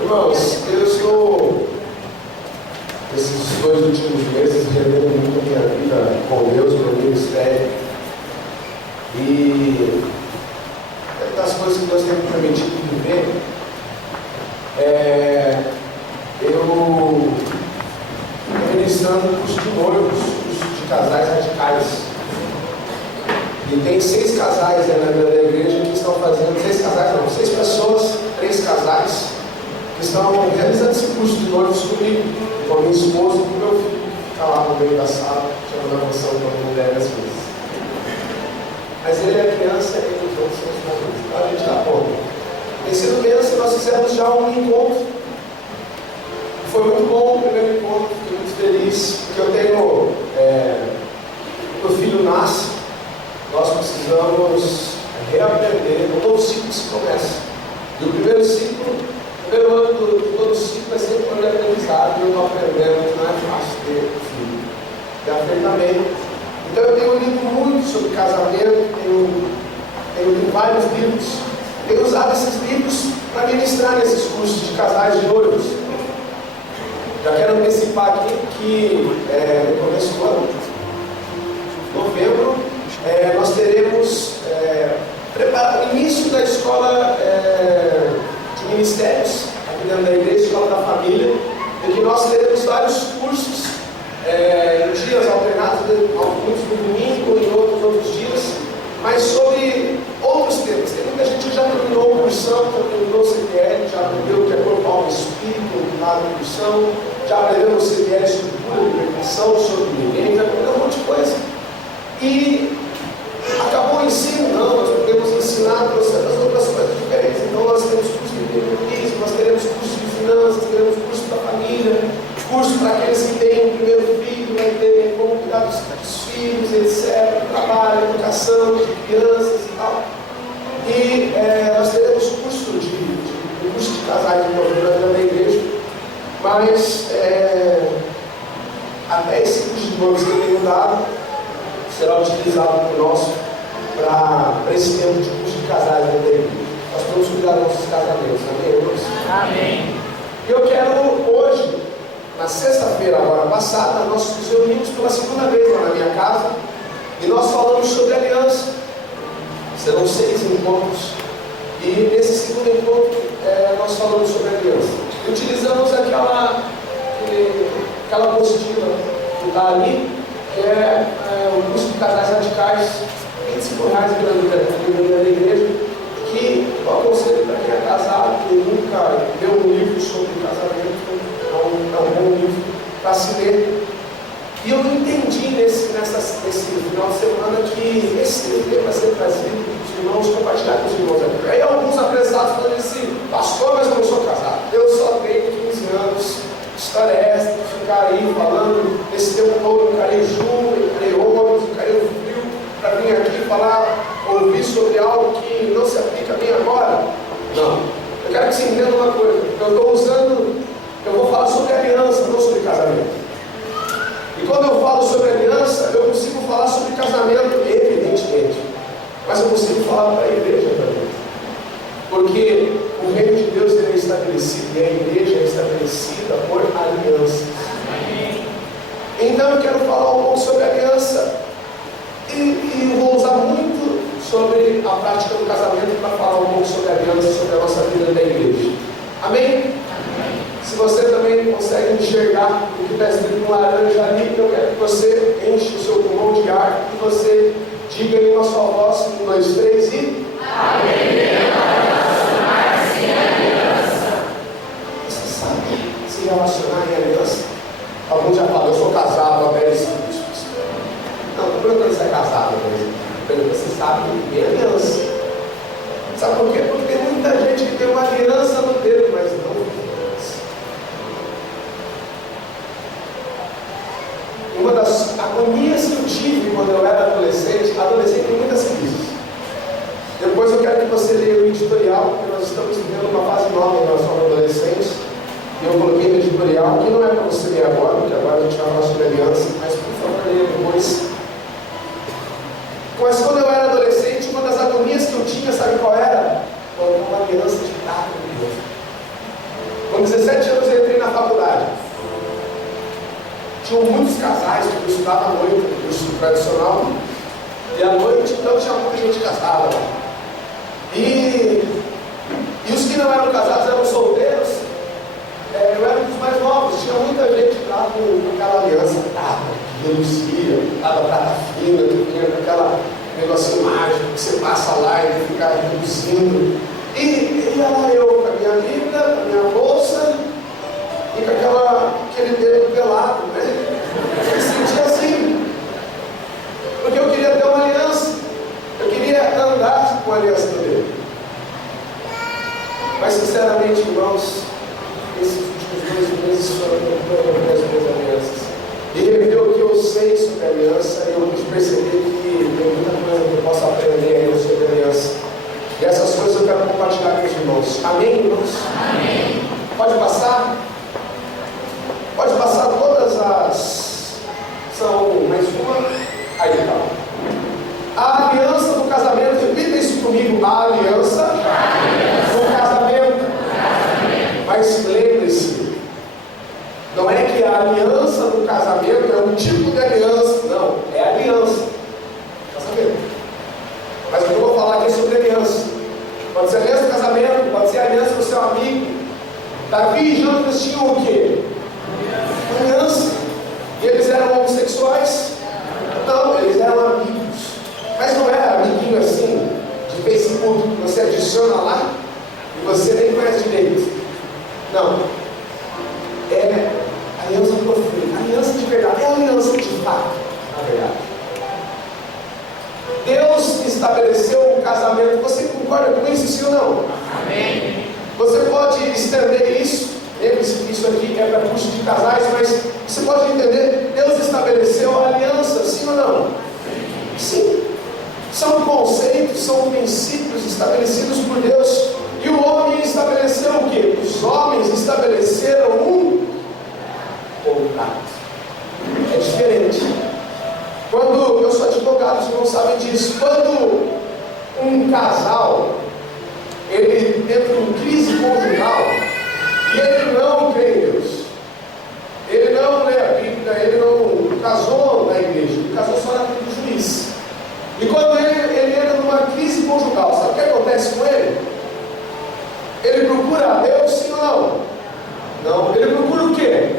Irmãos, eu estou, esses 2 últimos meses, revendo muito a minha vida com Deus, meu ministério. E das coisas que Deus tem me permitido viver, eu estou ministrando um curso de noivos, curso de casais radicais. E tem 6 casais na vida da igreja que estão fazendo, 6 casais não, 6 pessoas, 3 casais, que estão realizando esse curso de noivos comigo, com a minha esposa e com o meu filho, que fica lá no meio da sala, chamando a atenção quando não deve às vezes. Mas ele é criança e os outros são os adultos, então a gente está pronto. Tem sido criança, nós fizemos já um encontro. Foi muito bom o primeiro encontro, fiquei muito feliz, porque eu tenho, meu filho nasce, nós precisamos reaprender, um novo ciclo se começa. E o primeiro ano de todo ciclo é sempre quando é aprendizado, e eu estou aprendendo que não é fácil ter filho. Já também. Então eu tenho lido muito sobre casamento, tenho lido vários livros, tenho usado esses livros para ministrar nesses cursos de casais de noivos. Já quero antecipar aqui que no começo do ano, novembro, nós teremos o início da escola de ministérios, aqui dentro da igreja, escola da família, em que nós teremos vários cursos em dias alternados, alguns no domingo e outros dias, mas sobre outros temas. Tem muita gente que já terminou a cursão, já terminou o CPL, já aprendeu o que é corpo, alma e espírito, na cursão, já aprendeu no CPL sobre cura, libertação, sobre ninguém, já aprendeu um monte de coisa. E acabou o ensino? Não, nós podemos ensinar tantas outras coisas diferentes. Então nós temos curso de empreendedorismo, nós teremos curso de finanças, teremos curso para a família, curso para aqueles que têm um primeiro filho, vai ter como cuidar dos filhos, etc., trabalho, educação de crianças e tal. E nós teremos curso de casais de noivos na igreja, mas até esse curso de noivos que eu tenho dado será utilizado por nós para esse tempo de curso de casais da igreja. Nós vamos cuidar dos nossos casamentos, amém, irmãos? Amém. E eu quero hoje, na sexta-feira agora passada, nós nos reunimos pela segunda vez lá na minha casa e nós falamos sobre aliança. Serão 6 encontros e nesse segundo encontro nós falamos sobre aliança. E utilizamos aquela apostila que está ali, que é o curso de casais radicais, R$25 da igreja, que eu aconselho para quem é casado, que nunca leu um livro sobre casamento, é um bom livro para se ler. E eu entendi nesse final de semana que esse livro vai ser trazido para os irmãos, compartilhar com os irmãos aqui. Aí alguns apressados falando assim: pastor, mas eu não sou casado, eu só tenho 15 anos, história é essa, ficar aí falando esse tempo todo, encarei chuva, encarei ônibus, encarei o frio, para vir aqui falar, ouvir sobre algo que não se aplica a mim agora. Não, eu quero que você entenda uma coisa, eu vou falar sobre aliança, não sobre casamento. E quando eu falo sobre aliança, eu consigo falar sobre casamento, evidentemente, mas eu consigo falar para a igreja também, porque o reino de Deus é estabelecido e a igreja é estabelecida por alianças. Então eu quero falar um pouco sobre aliança e vou usar muito sobre a prática do casamento para falar um pouco sobre aliança, sobre a nossa vida da igreja. Amém? Se você também consegue enxergar o que está escrito no laranja ali, eu quero que você enche o seu pulmão de ar e você diga em uma só voz, 1, 2, 3 e... Aprender a relacionar-se em aliança. Você sabe se relacionar em aliança? Alguns já falam, eu sou casado, até esse curso. Não, estou perguntando se é casado mesmo. Você sabe que tem aliança. Sabe por quê? Porque tem muita gente que tem uma aliança no dedo, mas não tem aliança. Uma das agonias que eu tive quando eu era adolescente tem muitas crises. Depois eu quero que você leia o editorial, porque nós estamos vivendo uma fase nova em relação ao adolescente. E eu coloquei no editorial, que não é para você ler agora, porque agora a gente vai falar sobre aliança, mas por favor leia depois. Mas quando eu era adolescente, uma das agonias que eu tinha, sabe qual era? Uma aliança de pacto com Deus. casais, porque eu estudava à noite, no curso tradicional, e à noite então tinha muita gente casada. E os que não eram casados eram solteiros. Eu era um dos mais novos, tinha muita gente lá com aquela aliança prata, que reluzia, estava prata fina, que vinha com aquela negocinho mágico, que você passa lá e fica reluzindo. E ia lá eu com a minha Bíblia, com a minha bolsa, e com aquele dedo pelado, né? Eu me sentia assim, porque eu queria ter uma aliança, eu queria andar com a aliança dele. Mas sinceramente, irmãos, esses últimos 2 meses foram as minhas alianças. E rever o que eu sei sobre aliança, eu pude perceber que tem muita coisa que eu posso aprender ainda sobre aliança. E essas coisas eu quero compartilhar com os irmãos. Amém, irmãos? Amém. Pode passar? Pode passar todas as... São mais uma? Aí tá. A aliança do casamento, repita isso comigo. A aliança do casamento. Mas lembre-se, não é que a aliança do casamento é um tipo de aliança. Não, é aliança. Casamento. Mas o que eu vou falar aqui é sobre aliança. Pode ser aliança do casamento, pode ser aliança do seu amigo. Davi e Jonas tinham o quê? Aliança. E eles eram homossexuais? Não, eles eram amigos. Mas não era amiguinho assim, de Facebook, que você adiciona lá e você nem conhece direito. Não. É aliança profunda, aliança de verdade, é aliança de fato, na verdade. Deus estabeleceu um casamento. Você concorda com isso, sim ou não? Amém. Você pode estender isso. Lembre-se que isso aqui é para curso de casais, mas você pode entender. Deus estabeleceu a aliança, sim ou não? Sim. São conceitos, são princípios estabelecidos por Deus. E o homem estabeleceu o quê? Os homens estabeleceram um contrato. É diferente. Quando eu sou advogado, vocês não sabem disso. Quando um casal ele entra em crise conjugal e ele não crê em Deus, ele não lê a Bíblia, ele não casou na igreja, ele casou só na frente do juiz. E quando ele entra numa crise conjugal, sabe o que acontece com ele? Ele procura a Deus, sim ou não? Não. Ele procura o quê?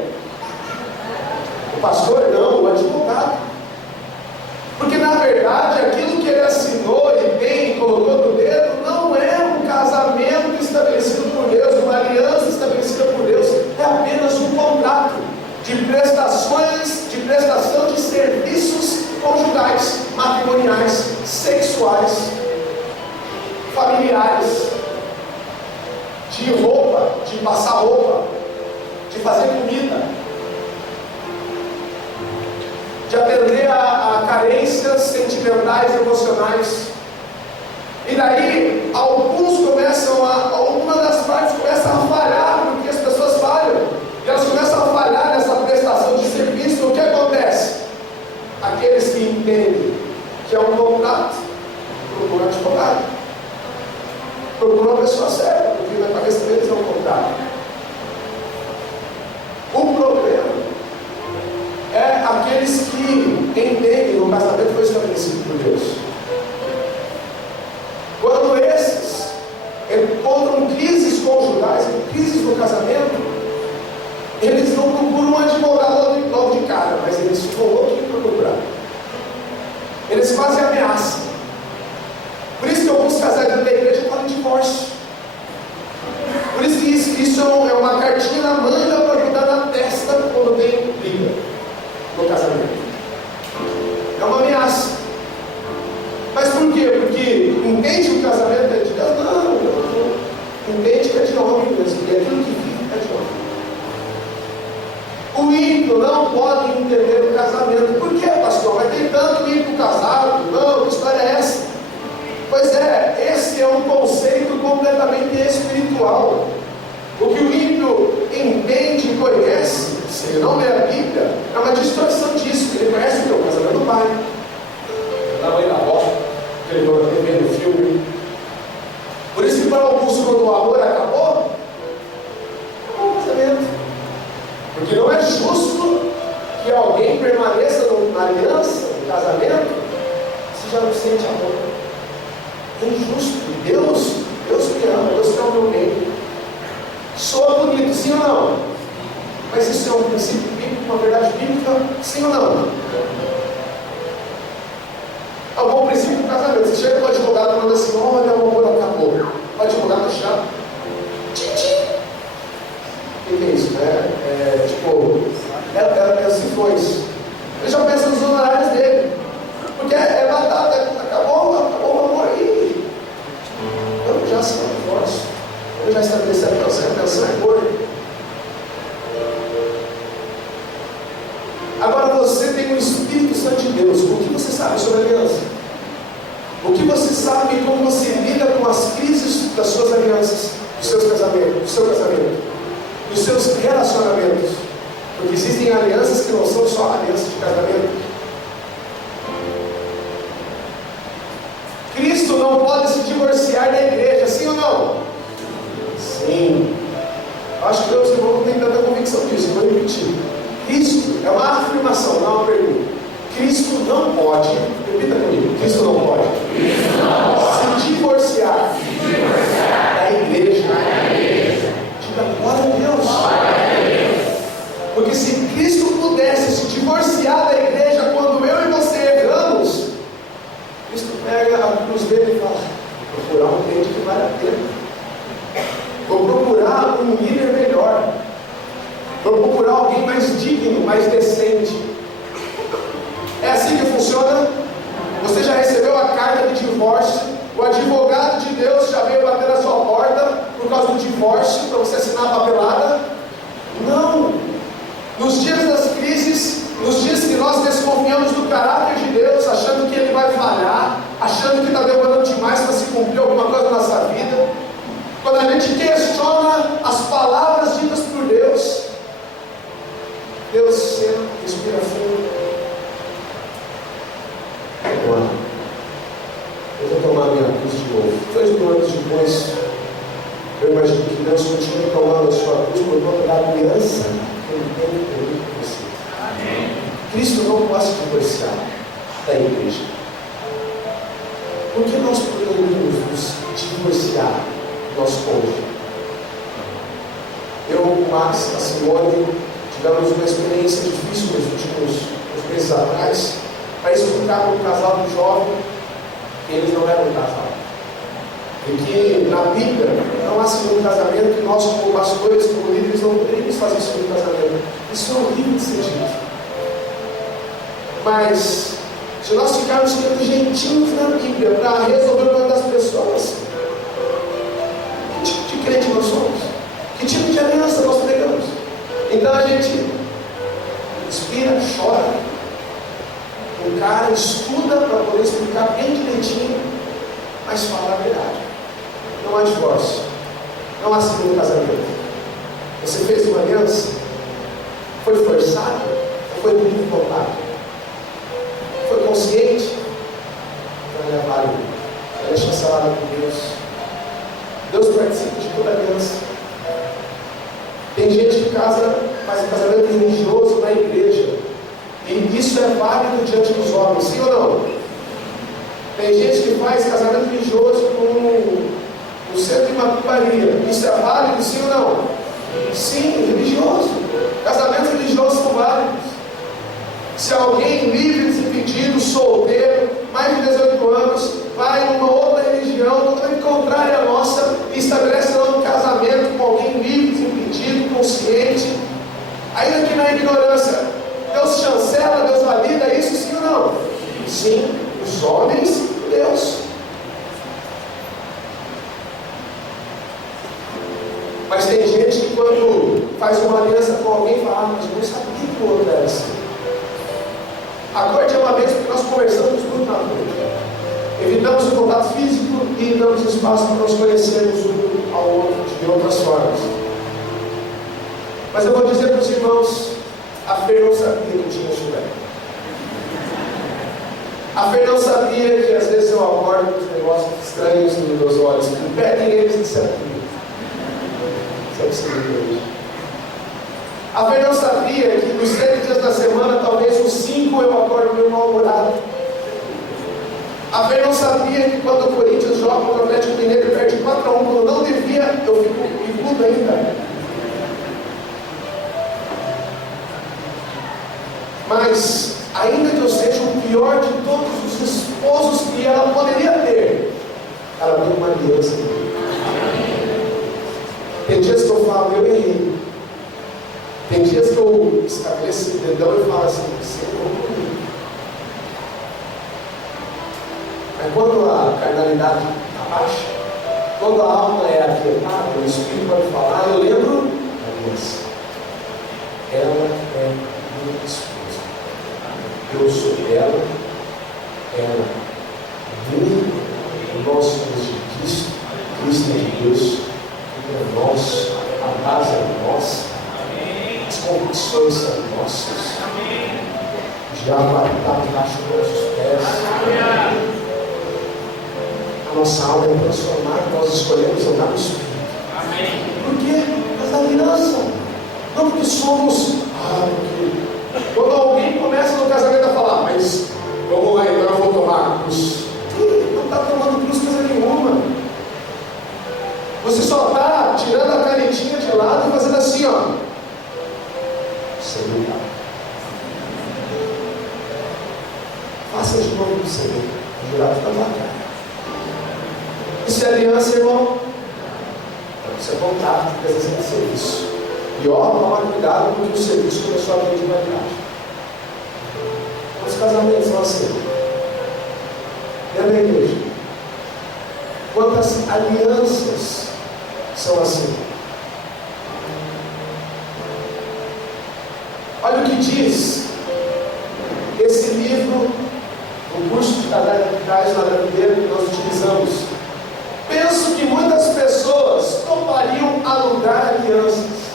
O pastor? Não, o advogado. Porque na verdade aquilo que ele assinou e bem colocou no dedo não é um casamento estabelecido por Deus, uma aliança estabelecida por Deus, é apenas um contrato de prestação de serviços conjugais, matrimoniais, sexuais, familiares, de roupa, de passar roupa, de fazer comida, de atender a carências sentimentais, emocionais. E daí, alguma das partes começam a falhar, porque as pessoas falham, e elas começam a falhar nessa prestação de serviço. O que acontece? Aqueles que entendem que é um contrato, procuram um advogado, procuram uma pessoa certa, porque na cabeça deles é um contrato. O problema é aqueles que entendem que o casamento foi estabelecido por Deus. Quando esses encontram crises conjugais, crises no casamento, eles não procuram um advogado logo de cara, mas eles ficam loucos para procurar. Eles fazem ameaça. Por isso que alguns casais dentro da igreja falam de divórcio. Por isso que isso é uma cartinha na manga para ajudar na testa quando tem briga no casamento. É uma ameaça. Mas por quê? Porque entende que o casamento é de Deus? Não. Entende que é de homem mesmo. E aquilo que vive é de homem. O ímpio não pode entender o casamento. Por quê, pastor? Mas tem tanto ímpio casado. Não, que história é essa? Pois é, esse é um conceito completamente espiritual. O que o ímpio entende e conhece, se ele não lê a Bíblia, é uma distorção disso. Ele conhece o casamento do pai, da mãe, da avó, que ele vai ver no filme. Por isso que para alguns, quando o amor acabou o casamento. Porque não é justo que alguém permaneça na aliança, no casamento, você já não sente amor. É injusto. Deus me ama, Deus quer o meu bem. Soa bonito, sim ou não? Mas isso é um princípio bíblico, uma verdade bíblica, sim ou não? É um bom princípio do casamento. Você chega para o advogado e fala assim: olha, o amor acabou. O advogado está chato. O que é isso? Se foi isso. Ele já pensa nos honorários dele. Porque é batata, acabou o amor aí. Eu já sei o divórcio. Eu já estabeleci a pensão é gorda. Agora você tem o Espírito Santo de Deus. O que você sabe sobre a aliança? O que você sabe como você lida com as crises das suas alianças, dos seus casamentos, do seu casamento, dos seus relacionamentos? Porque existem alianças que não são só alianças de casamento. Cristo não pode se divorciar da igreja, sim ou não? Sim. Acho que meus irmãos não têm tanta convicção disso, eu vou repetir. Cristo é uma afirmação, não é uma pergunta. Cristo não pode, repita comigo, Cristo não pode se divorciar da igreja. Diga glória a Deus. Porque se Cristo pudesse se divorciar da igreja quando eu e você erramos, Cristo pega a cruz dele e fala: vou procurar um crente que vale a pena. Vou procurar um líder melhor. Vou procurar alguém mais digno, mais decente. É assim que funciona? Você já recebeu a carta de divórcio? O advogado de Deus já veio bater na sua porta por causa do divórcio, para você assinar a papelada? Não. Nos dias das crises, nos dias que nós desconfiamos do caráter de Deus, achando que Ele vai falhar, achando que está demorando demais para se cumprir alguma coisa na nossa vida, quando a gente questiona as palavras ditas por Deus, Deus senta, respira fundo. Agora, eu vou tomar minha cruz de novo. 2 mil anos depois, eu imagino que Deus continue tomando a sua cruz por conta da aliança que Ele tem comigo com você. Amém. Cristo não pode se divorciar da igreja. Por que nós poderíamos nos divorciar do nosso cônjuge? Eu, o Max, a Simone, tivemos uma experiência difícil nos últimos meses atrás, para explicar para um casal de jovem que eles não eram um casal. E que na Bíblia não há segundo casamento, que nós, como pastores, como líderes, não poderíamos fazer segundo casamento. Isso é horrível de ser dito. Mas, se nós ficarmos tendo jeitinhos na Bíblia para resolver o problema das pessoas, que tipo de crente nós somos? Que tipo de aliança nós pregamos? Então a gente inspira, chora, o cara estuda para poder explicar bem direitinho, mas fala a verdade. Não há divórcio, não há segundo casamento. Você fez uma aliança, foi forçado ou foi de livre vontade? Foi consciente? Não é válido, ela é chancelada por Deus. Deus participa de toda aliança. Tem gente que faz um casamento religioso na igreja, e isso é válido diante dos homens, sim ou não? Tem gente que faz casamento religioso no centro de Macumbaria, isso é válido, sim ou não? Sim, religioso. Casamentos religiosos são válidos. Se alguém livre, desimpedido, solteiro, mais de 18 anos, vai numa outra religião, totalmente contrária à nossa, e estabelece um casamento com alguém livre, desimpedido, consciente, ainda que na ignorância, Deus chancela, Deus valida isso, sim ou não? Sim, os homens e Deus. Mas tem gente que quando faz uma aliança com alguém, fala: mas eu não sabia que o outro era assim. A corte é uma vez porque nós conversamos muito na corte. Evitamos o contato físico e damos espaço para nós conhecermos um ao outro de outras formas. Mas eu vou dizer para os irmãos, a Fer não sabia que tinha chulé. A Fer não sabia que às vezes eu acordo com negócios estranhos nos meus olhos, que impedem eles de ser aqui. Sabe o que significa isso? A Fer não sabia que nos 7 dias da semana, talvez uns 5 eu acordo meio mal-humorado. A Fer não sabia que quando o Corinthians joga contra o Atlético Mineiro e perde 4-1, quando não devia, eu fico bicudo ainda. Mas, ainda que eu seja o pior de todos os esposos que ela poderia ter, ela tem uma aliança. Tem dias que eu falo, eu errei. Tem dias que eu estabeleço esse dedão e falo assim, você errou comigo. Mas quando a carnalidade abaixa, quando a alma é aquietada, o Espírito pode falar, eu lembro da aliança. Ela é minha esposa. Eu sou dela, ela é minha, nós somos de Cristo, Cristo é de Deus, é nosso, a base é nossa, as convicções são nossas, o diabo está debaixo dos nossos pés, a nossa alma é transformada, nós escolhemos andar no Espírito. Por quê? Mas a aliança, não porque somos, porque quando alguém começa no casamento a falar, mas vamos lá, então eu vou tomar a cruz. Não está tomando cruz coisa nenhuma. Você só está tirando a canetinha de lado e fazendo assim, ó. Senhor, faça de novo do Senhor. Jurado da tua cara. Isso é aliança, irmão? Isso é contrato, presença de serviço. E ó, toma cuidado porque o serviço começou a vir de verdade. Os casamentos são assim. Dentro da igreja. Quantas alianças são assim? Olha o que diz esse livro, o curso de casais radicais na Gravideira que nós utilizamos. Penso que muitas pessoas topariam alugar alianças.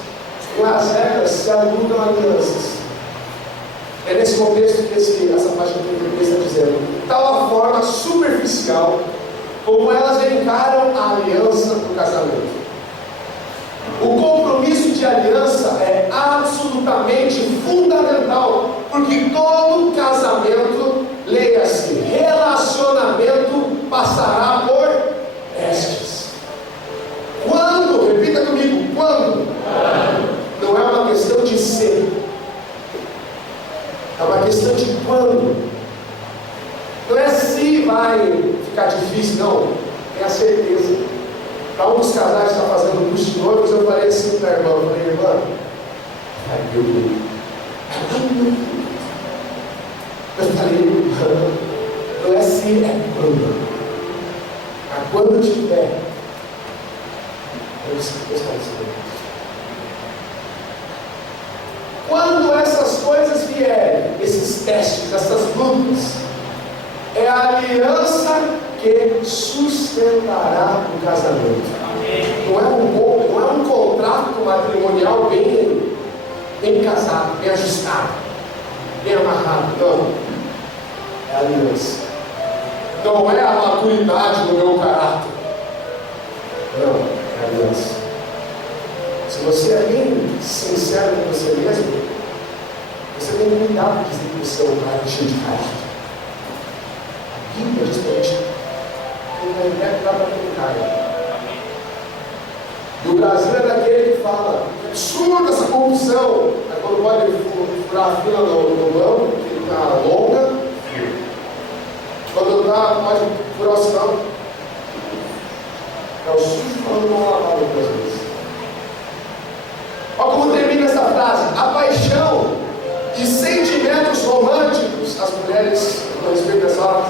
Nas regras se alugam alianças. É nesse contexto que essa página do está dizendo. Tal a forma superficial como elas encaram a aliança do casamento. O compromisso de aliança é absolutamente fundamental, porque todo casamento, leia-se, relacionamento, passará por testes. Quando? Repita comigo, quando? Não é uma questão de ser, é uma questão de quando. Não é se vai ficar difícil, não, é a certeza. Para um dos casais que está fazendo o curso de noivos, eu falei assim para a irmã, eu falei, irmã, eu falei, não é se, é quando. A quando tiver, eu disse que Deus está dizendo. Quando essas coisas vierem, esses testes, essas lutas, é a aliança que sustentará o casamento. Não é um contrato matrimonial bem casado, bem ajustado, bem amarrado. Não. É a aliança. Não é a maturidade do meu caráter. Não, é a aliança. Se você é bem sincero com você mesmo, você tem que cuidar de dizer que você é um cara cheio de caráter. A Bíblia diz para a gente que não é para aquele cara. E o Brasil é daquele que fala que absurda essa corrupção. Aí quando pode furar a fila no banco, que está longa, quando pode furar o sinal. É o sujo falando mal lavado muitas vezes. Olha como termina essa frase. A paixão e sentimentos românticos, as mulheres, a respeito dessa hora,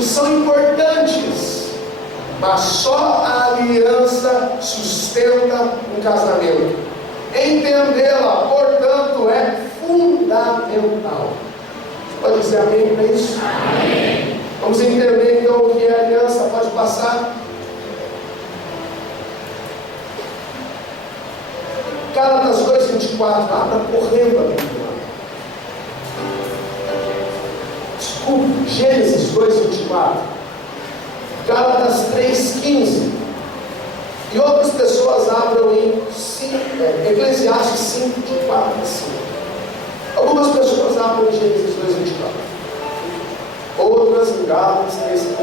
são importantes, mas só a aliança sustenta um casamento. Entendê-la, portanto, é fundamental. Você pode dizer amém para isso? Amém. Vamos entender então o que é aliança. Pode passar. Gálatas 2:24, abra correndo a Bíblia. Desculpe, Gênesis 2:24, Gálatas 3:15 e E outras pessoas abram em Eclesiastes 5, de 4 a 5. Algumas pessoas abram em Gênesis 2, 24. Outras em Gálatas 3, 15.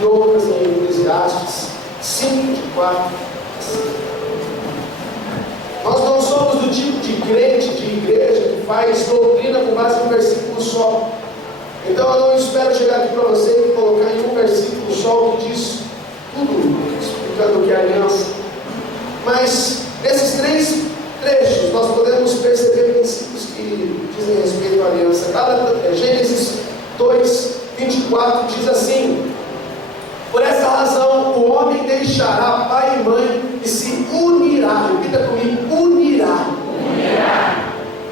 E outras em Eclesiastes 5, de 4 a 5. Nós não somos do tipo de crente, de igreja, que faz doutrina com base em um versículo só. Então eu não espero chegar aqui para você e colocar em um versículo só o que diz tudo, explicando o que é aliança. Mas nesses 3 trechos nós podemos perceber princípios que dizem respeito à aliança. Gênesis 2, 24 diz assim: por essa razão o homem deixará pai e mãe e se unirá, repita comigo, unirá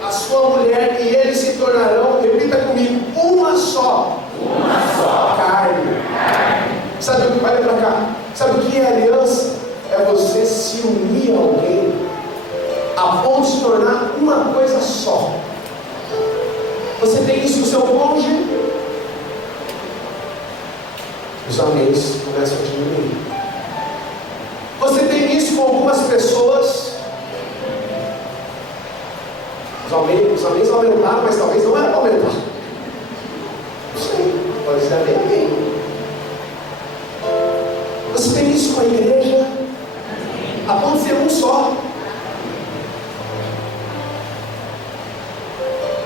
a sua mulher e eles se tornarão, repita comigo, uma só carne. Sabe o que? Olha para cá. Sabe o que é aliança? É você se unir a alguém a ponto de se tornar uma coisa só. Você tem isso com o seu cônjuge, os anéis começam a diminuir. Você tem isso com algumas pessoas, os anéis aumentaram, mas talvez não era para aumentar. Não sei, pode ser bem. Você tem isso com a igreja, a ponto de ser um só.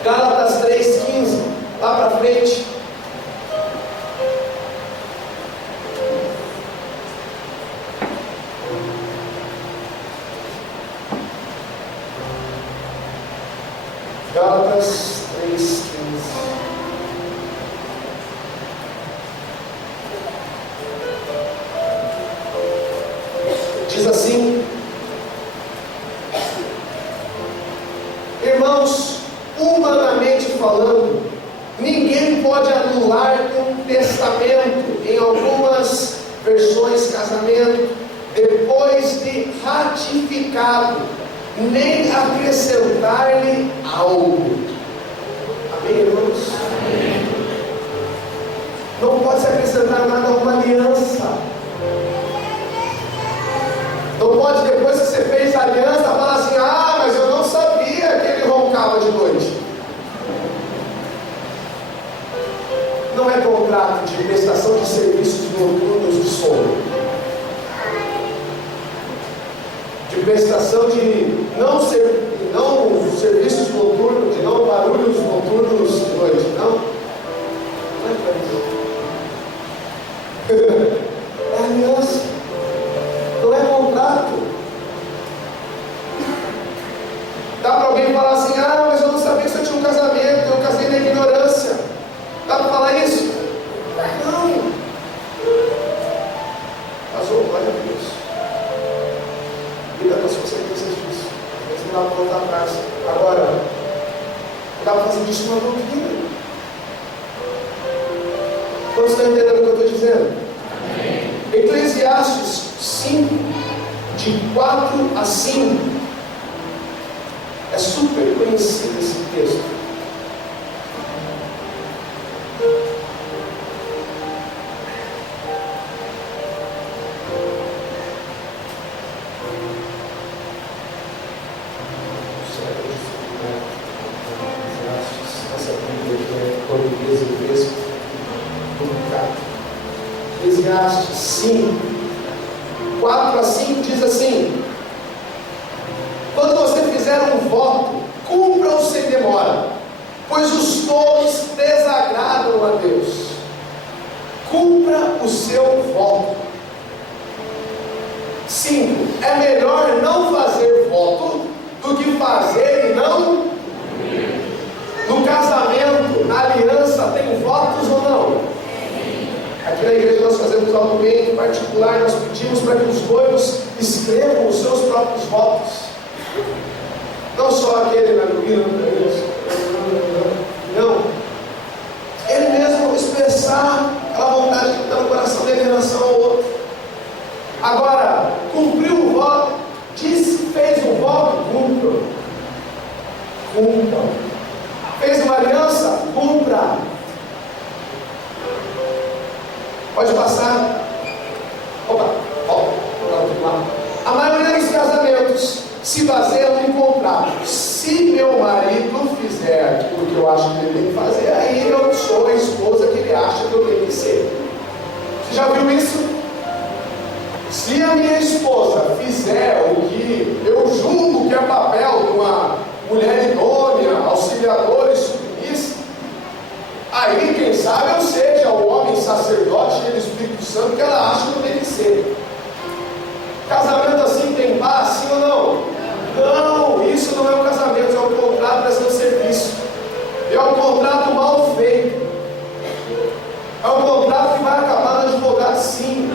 Gálatas 3,15, lá para frente. Gálatas 3,15. Diz assim: irmãos, humanamente falando, ninguém pode anular um testamento, em algumas versões casamento, depois de ratificado, nem acrescentar-lhe algo. Amém, irmãos? Amém. Não pode se acrescentar nada a uma aliança. Não pode, depois que você fez a aliança, falar assim: ah, mas eu não sabia que ele roncava de noite. Não é contrato de prestação de serviços noturnos de sono, de prestação de não serviços noturnos, de não barulhos noturnos de noite, não. Não é para isso. É aliança, não é contrato. Dá para alguém falar assim: ah, mas eu não sabia que você tinha um casamento, eu casei na ignorância. Dá para falar isso? Não. Casou, glória a Deus. Vida com as consequências disso. Às vezes não dá para voltar atrás. Agora, não dá para fazer disso uma doutrina. Todos estão entendendo o que eu estou dizendo? Amém. Eclesiastes 5, de 4 a 5. É super conhecido esse texto. Eclesiastes 5, 4 a 5 diz assim: quando você fizer um voto, cumpra-o sem demora, pois os tolos desagradam a Deus. Cumpra o seu voto. 5. É melhor não fazer voto do que fazer e não. No casamento, na aliança, tem votos ou não? Aqui na igreja nós fazemos algo bem particular. Nós pedimos para que os noivos escrevam os seus próprios votos. Não só aquele na Bíblia, não. Ele mesmo expressar a vontade que está no coração dele em relação ao outro. Agora, cumpriu o voto, fez um voto, cumpra. Fez uma aliança, cumpra. Pode passar. Opa, volta lá. se baseiam em contrato. Se meu marido fizer aquilo que eu acho que ele tem que fazer, aí eu sou a esposa que ele acha que eu tenho que ser. Você já viu isso? Se a minha esposa fizer o que eu julgo que é papel de uma mulher idônea, auxiliadora e submissa, aí quem sabe eu seja o homem sacerdote cheio do Espírito Santo que ela acha que eu tenho que ser. Casamento assim tem paz, sim ou não? Não, isso não é um casamento, é um contrato prestando serviço. É um contrato mal feito. É um contrato que vai acabar no advogado, sim.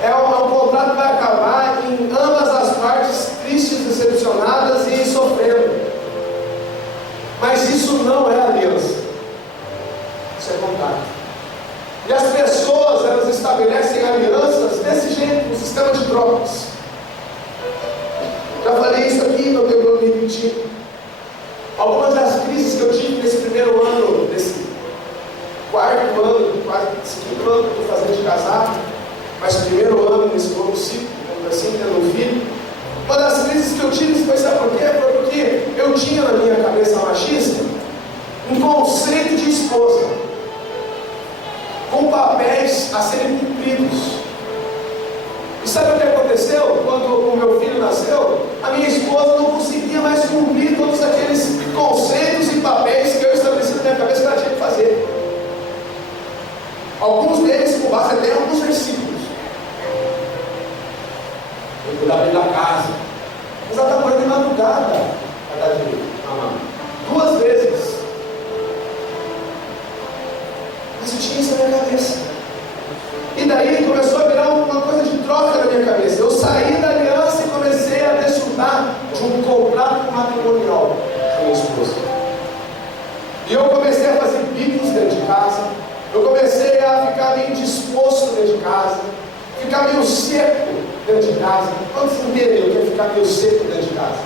É um contrato que vai acabar em ambas as partes tristes, decepcionadas e sofrendo. Mas isso não é aliança. Isso é contrato. E as pessoas, elas estabelecem alianças desse jeito, no sistema de trocas. Já falei isso aqui, não tenho problema em repetir. Algumas das crises que eu tive nesse primeiro ano, nesse quarto ano, quase quinto ano que eu estou fazendo de casado, mas primeiro ano nesse novo ciclo, assim, tendo um filho. Uma das crises que eu tive foi, sabe por quê? Foi porque eu tinha na minha cabeça machista um conceito de esposa, com papéis a serem cumpridos. E sabe o que aconteceu? Quando o meu filho nasceu, a minha esposa não conseguia mais cumprir todos aqueles conceitos e papéis que eu estabeleci na minha cabeça que ela tinha que fazer. Alguns deles com base até em alguns versículos. Eu cuidar bem da casa. Mas ela está morando de madrugada. Ela está de 2 vezes. Mas eu tinha isso na minha cabeça. E daí começou a virar uma coisa de troca na minha cabeça. Eu saí da aliança e comecei a desfrutar de um contrato matrimonial com minha esposa. E eu comecei a fazer bicos dentro de casa. Eu comecei a ficar meio disposto dentro de casa. Ficar meio seco dentro de casa. Quando você entendeu o que é ficar meio seco dentro de casa?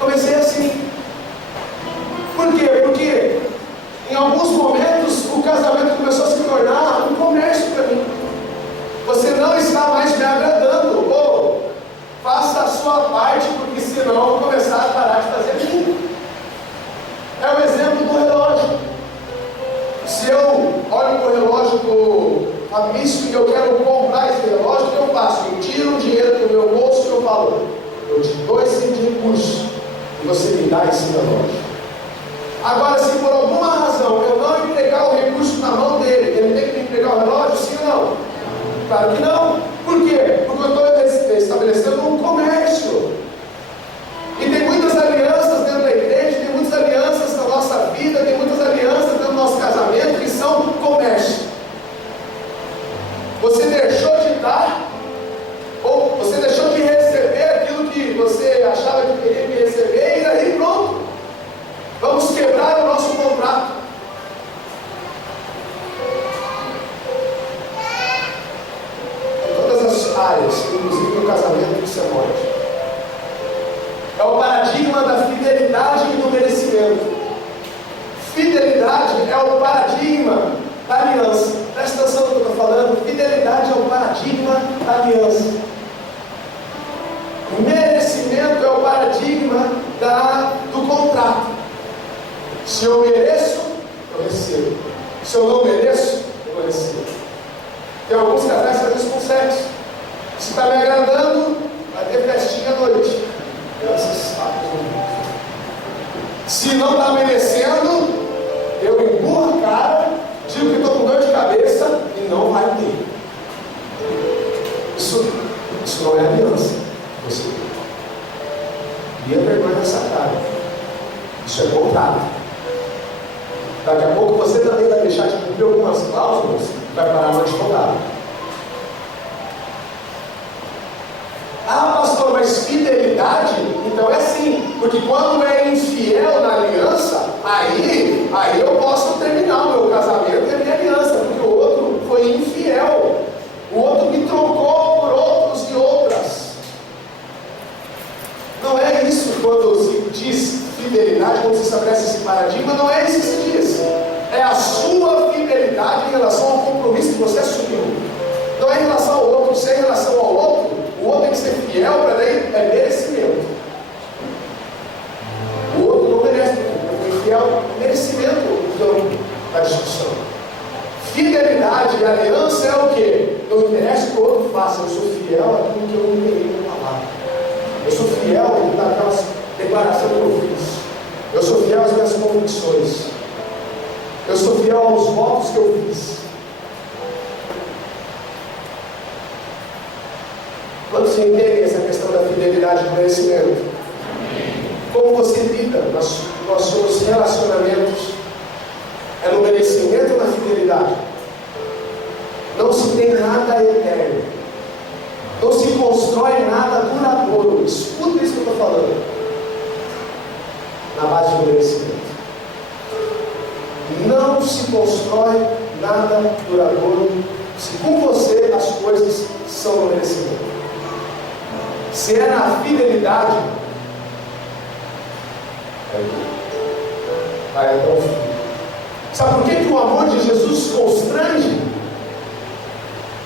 Comecei assim. Por quê? Porque em alguns momentos o casamento começou a se tornar um comércio para mim. Você não está mais me agradando. Ou faça a sua parte, porque senão eu vou começar a parar de fazer a minha. É o exemplo do relógio. Se eu olho para o relógio do Fabrício e eu quero comprar esse relógio, o que eu faço? Eu tiro o dinheiro do meu bolso e eu falo: eu te dou esse recurso e você me dá esse relógio. Agora, se por alguma razão eu não entregar o recurso na mão dele, ele tem que me entregar o relógio, sim ou não? Claro que não. Por quê? Porque eu estou estabelecendo um comércio. E tem muitas alianças dentro da igreja, tem muitas alianças na nossa vida, tem muitas alianças dentro do nosso casamento que são comércio. Você deixou de dar, ou você deixou de receber aquilo que você achava que queria receber, e aí pronto. Vamos quebrar o nosso contrato. Em todas as áreas, inclusive no casamento, isso é morte. É o paradigma da fidelidade e do merecimento. Fidelidade é o paradigma da aliança. Presta atenção no que eu estou falando. Fidelidade é o paradigma da aliança. Merecimento é o paradigma do contrato. Se eu mereço, eu recebo. Se eu não mereço, eu não recebo. Tem alguns casais que às vezes com sexo. Se está me agradando, vai ter festinha à noite. Se não está merecendo, eu empurro a cara, digo que estou com dor de cabeça e não vai ter. Isso não é aliança. Você cria vergonha nessa cara. Isso é contrato. Daqui a pouco você também vai deixar de cumprir algumas cláusulas e vai parar no advogado. Ah, pastor, mas fidelidade? Então é assim, porque quando é infiel na aliança, aí eu posso terminar o meu casamento e a minha aliança, porque o outro foi infiel. O outro me trocou por outros e outras. Não é isso quando se diz fidelidade, quando se estabelece esse paradigma, não é isso que se diz. É a sua fidelidade em relação ao compromisso que você assumiu. Não é em relação ao outro. Você relação. Fidelidade e aliança é o quê? Não interessa o que o outro faça, eu sou fiel àquilo que eu não tenho na palavra. Eu sou fiel àquelas declarações que eu fiz. Eu sou fiel às minhas convicções. Eu sou fiel aos votos que eu fiz. Quantos entendem essa questão da fidelidade e do conhecimento? Como você lida nos seus relacionamentos? É no merecimento ou na fidelidade? Não se tem nada eterno. Não se constrói nada duradouro. Escuta isso que eu estou falando. Na base do merecimento. Não se constrói nada duradouro se com você as coisas são no merecimento. Se é na fidelidade, vai até o fim. Sabe por que o amor de Jesus constrange?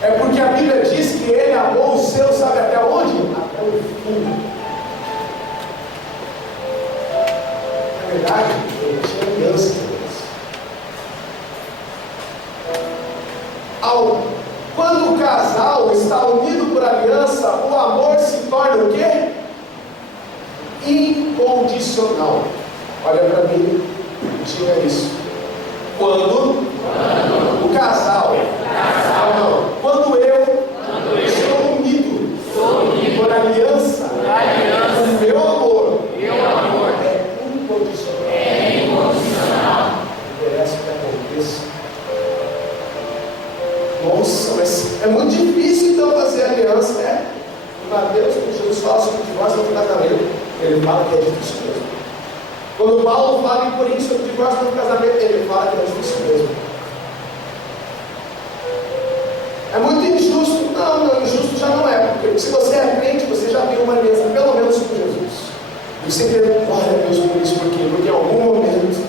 É porque a Bíblia diz que Ele amou os seus, sabe até onde? Até o fim. Na verdade, Ele tinha aliança com eles. Quando o casal está unido por aliança, o amor se torna o quê? Incondicional. Olha para mim, diga isso. Quando o casal, quando eu estou unido por aliança, o meu amor é incondicional. Não interessa o que aconteça. Nossa, mas é muito difícil então fazer aliança, né? Em Mateus, quando Jesus fala sobre o divórcio no casamento, ele fala que é difícil mesmo. Quando Paulo fala em Coríntios sobre o divórcio no casamento, ele fala que é difícil mesmo. É muito injusto. Não, injusto já não é, porque se você é crente, você já tem uma aliança, pelo menos com Jesus. E você tem glória a Deus por isso, por quê? Porque em algum momento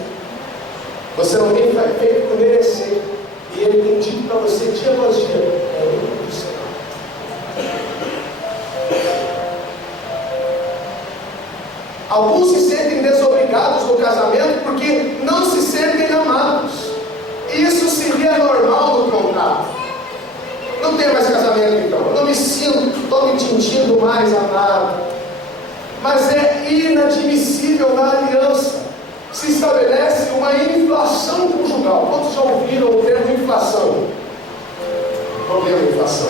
você não tem feito por merecer. E Ele tem dito para você dia após dia, é incondicional. Alguns se sentem desobrigados no casamento porque não se sentem amados. Isso seria normal no contrato. Não tem mais casamento então. Eu não me sinto, estou me sentindo mais amado. Mas é inadmissível na aliança. Se estabelece uma inflação conjugal. Quantos já ouviram o termo inflação? O problema é inflação.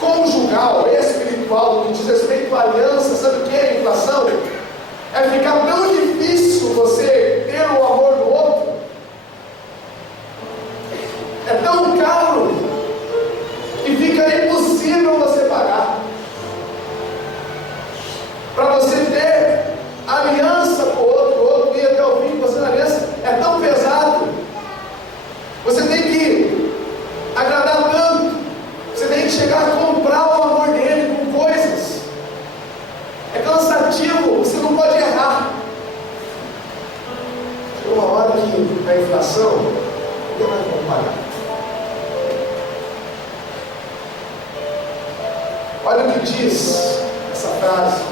Conjugal, espiritual, que diz respeito à aliança, sabe o que é inflação? É ficar tão difícil você ter o amor do outro. É tão caro que fica impossível você pagar. Para você ter aliança com o outro ir até o fim com você na aliança, é tão pesado. Você tem que agradar tanto. Você tem que chegar a comprar o amor dele com coisas. É cansativo, você não pode errar. Chega uma hora que a inflação ninguém vai comparar. Olha o que diz essa frase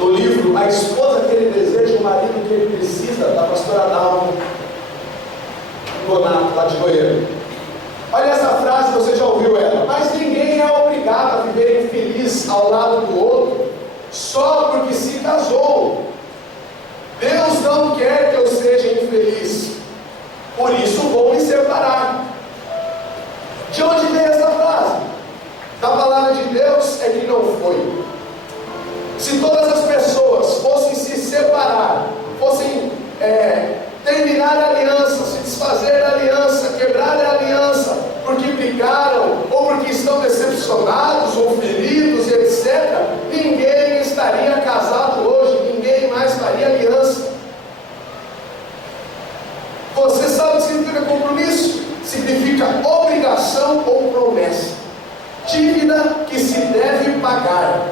no livro A Esposa que Ele Deseja, o Marido que Ele Precisa, da pastora Dalma Donato, lá de Goiânia. Olha essa frase, você já ouviu ela. Mas ninguém é obrigado a viver infeliz ao lado do outro só porque se casou. Deus não quer que eu seja infeliz, por isso vou me separar. De onde vem essa frase? Da palavra de Deus é que não foi. Se todas as pessoas fossem se separar, fossem terminar a aliança, se desfazer da aliança, quebrar a aliança, porque brigaram, ou porque estão decepcionados, ou feridos, etc., ninguém estaria casado hoje, ninguém mais faria aliança. Você sabe o que significa compromisso? Significa obrigação ou promessa, dívida que se deve pagar.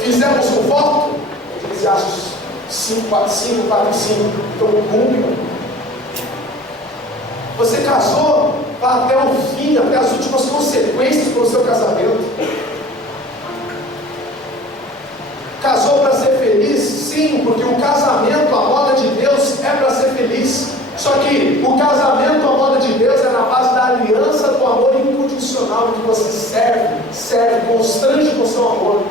Fizemos um voto, Eclesiastes 5, 4, 5, então cumpra. Você casou, vá até o fim, até as últimas consequências para o seu casamento. Casou para ser feliz? Sim, porque o casamento, a moda de Deus, é para ser feliz. Só que o casamento, a moda de Deus, é na base da aliança do amor incondicional, que você serve, constante com o seu amor.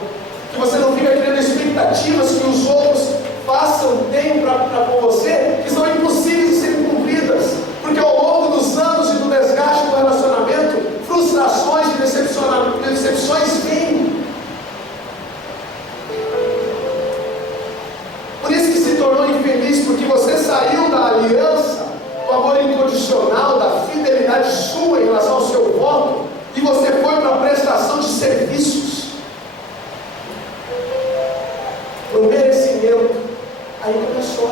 Que você não fica criando expectativas que os outros façam, tenham com você, que são impossíveis de serem cumpridas. Porque ao longo dos anos e do desgaste do relacionamento, frustrações e decepções vêm. Por isso que se tornou infeliz, porque você saiu da aliança, do amor incondicional, da fidelidade sua em relação ao seu voto, e você foi para a prestação de serviços, para o merecimento. Aí começou a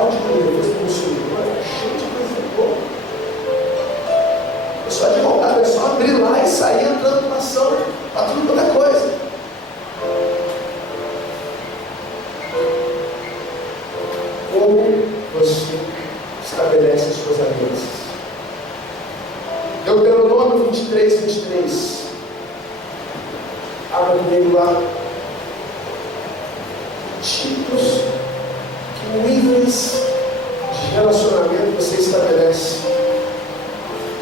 ódio de Deus do Senhor, cheio de coisa boa. Começou a advogar, começou a abrir lá e sair entrando na ação, para tudo quanto é coisa. Como você estabelece as suas alianças? Deuteronômio 23. Abra comigo lá. Tipos, que níveis de relacionamento você estabelece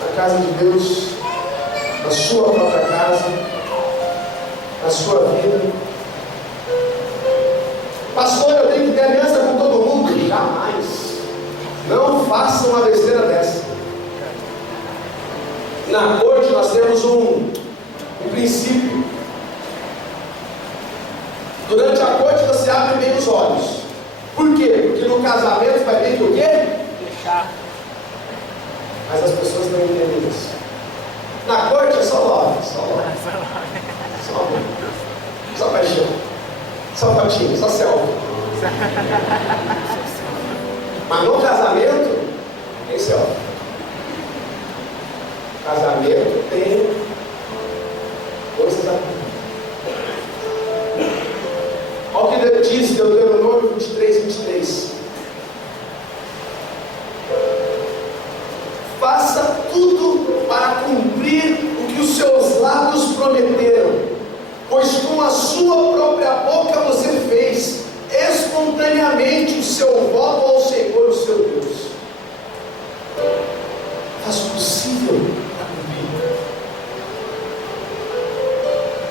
na casa de Deus, na sua própria casa, na sua vida. Pastor, eu tenho que ter aliança com todo mundo? Jamais. Não faça uma besteira dessa. Na corte nós temos um princípio. Durante a corte você abre bem os olhos. Por quê? Porque no casamento vai bem o quê? Fechar. Mas as pessoas não entendem isso. Na corte é só love, só paixão, só patinho, só selfie. Mas no casamento tem selfie. Casamento tem coisas aqui. Olha o que diz Deuteronômio 23. Faça tudo para cumprir o que os seus lábios prometeram, pois com a sua própria boca você fez espontaneamente o seu voto ao Senhor, o seu Deus. Faça o possível para cumprir.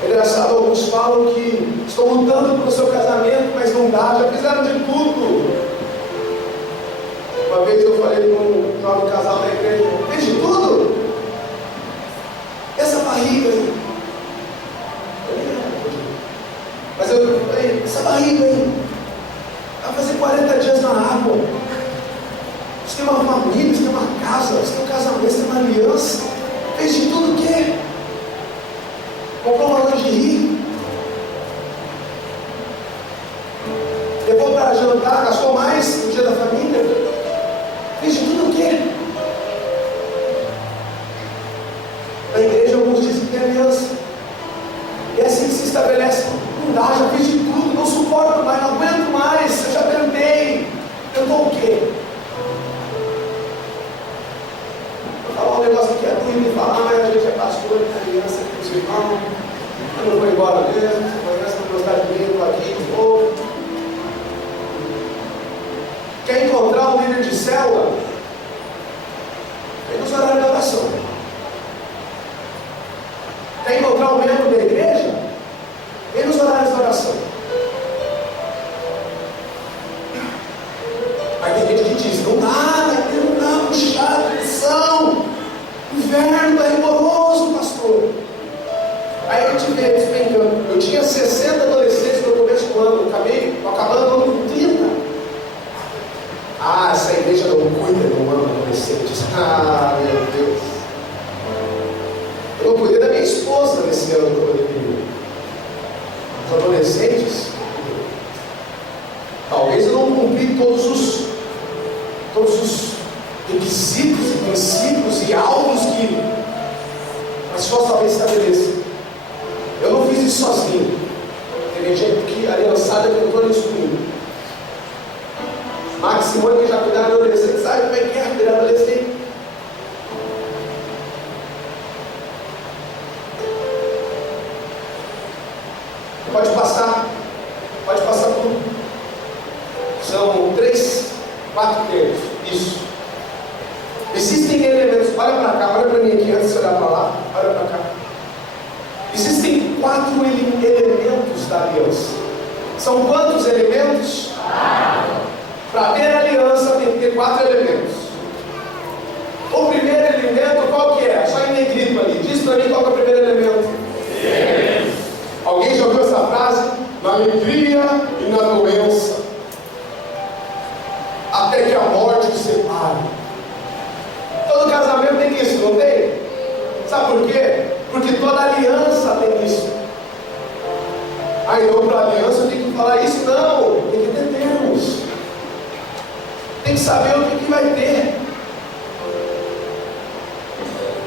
É engraçado, alguns falam que estão lutando pelo seu casamento, mas não dá, já fizeram de tudo. Uma vez eu falei com um jovem casal da igreja: fez de tudo? Essa barriga aí. Mas eu falei: essa barriga aí vai fazer 40 dias na água. Você tem uma família, você tem uma casa, você tem um casamento, você tem uma aliança. Fez de tudo o quê? Comprou uma lingerie, levou para jantar, gastou mais no dia da família. Fez de tudo o quê? Na igreja alguns dizem que tem aliança. E é assim que se estabelece. Não dá, já fiz de tudo, não suporto mais, não aguento mais, eu já tentei. Tentou o quê? Vou falar um negócio aqui, é doido de falar, mas a gente é pastor, tem aliança com os irmãos. Eu não vou embora mesmo, se conhece, não gostar de mim, eu estou aqui de novo. Quer encontrar um líder de célula? Vem nos horários da oração. Quer encontrar um membro da igreja? Vem nos horários da oração. Aí tem gente que diz: não dá, puxado, pressão, inverno está rigoroso, pastor. Aí eu te vejo despencando. Eu tinha 60 adolescentes no começo do ano, estou acabando o ano com 30. Ah, essa igreja não cuida do ano adolescente. Ah, meu Deus. Eu não cuidei da minha esposa nesse ano da pandemia. Os adolescentes, talvez eu não cumpri todos os requisitos e princípios e alvos que as pessoas talvez estabeleçam. Eu não fiz isso sozinho. Teve gente que aliançada que entrou nisso comigo. Max Simone, que já cuidaram de adolescente, sabe como é que é cuidar de adolescente? Pode passar por. São 4 termos. Isso. olha para cá, olha para mim aqui antes de olhar para lá, olha para cá. Existem 4 elementos da aliança. São quantos elementos? Para ter aliança tem que ter 4 elementos. O primeiro elemento qual que é? Só em negrito ali. Diz para mim qual que é o primeiro elemento. Deus. Alguém já ouviu essa frase? Na alegria e na doença, até que a morte os separe. Todo casamento tem isso, não tem? Sabe por quê? Porque toda aliança tem isso. Então para aliança eu tenho que falar isso? Não, tem que ter termos. Tem que saber o que vai ter.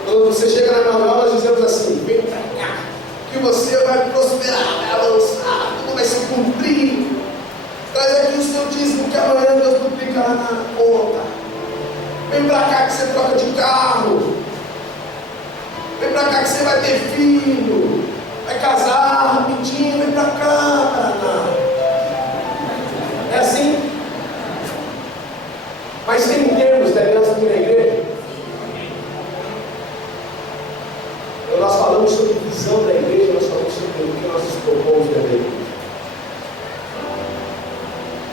Quando você chega na Manuel, nós dizemos assim: vem pra cá, que você vai prosperar, vai avançar, tudo vai se cumprir. Traz aqui o seu dízimo que amanhã Deus duplicará na conta. Vem pra cá que você troca de carro. Vem pra cá que você vai ter filho. Vai casar rapidinho, vem pra cá, Paraná. É assim? Mas tem termos de aliança aqui na igreja. Nós falamos sobre visão da igreja, nós falamos sobre o que nós nos propomos da igreja.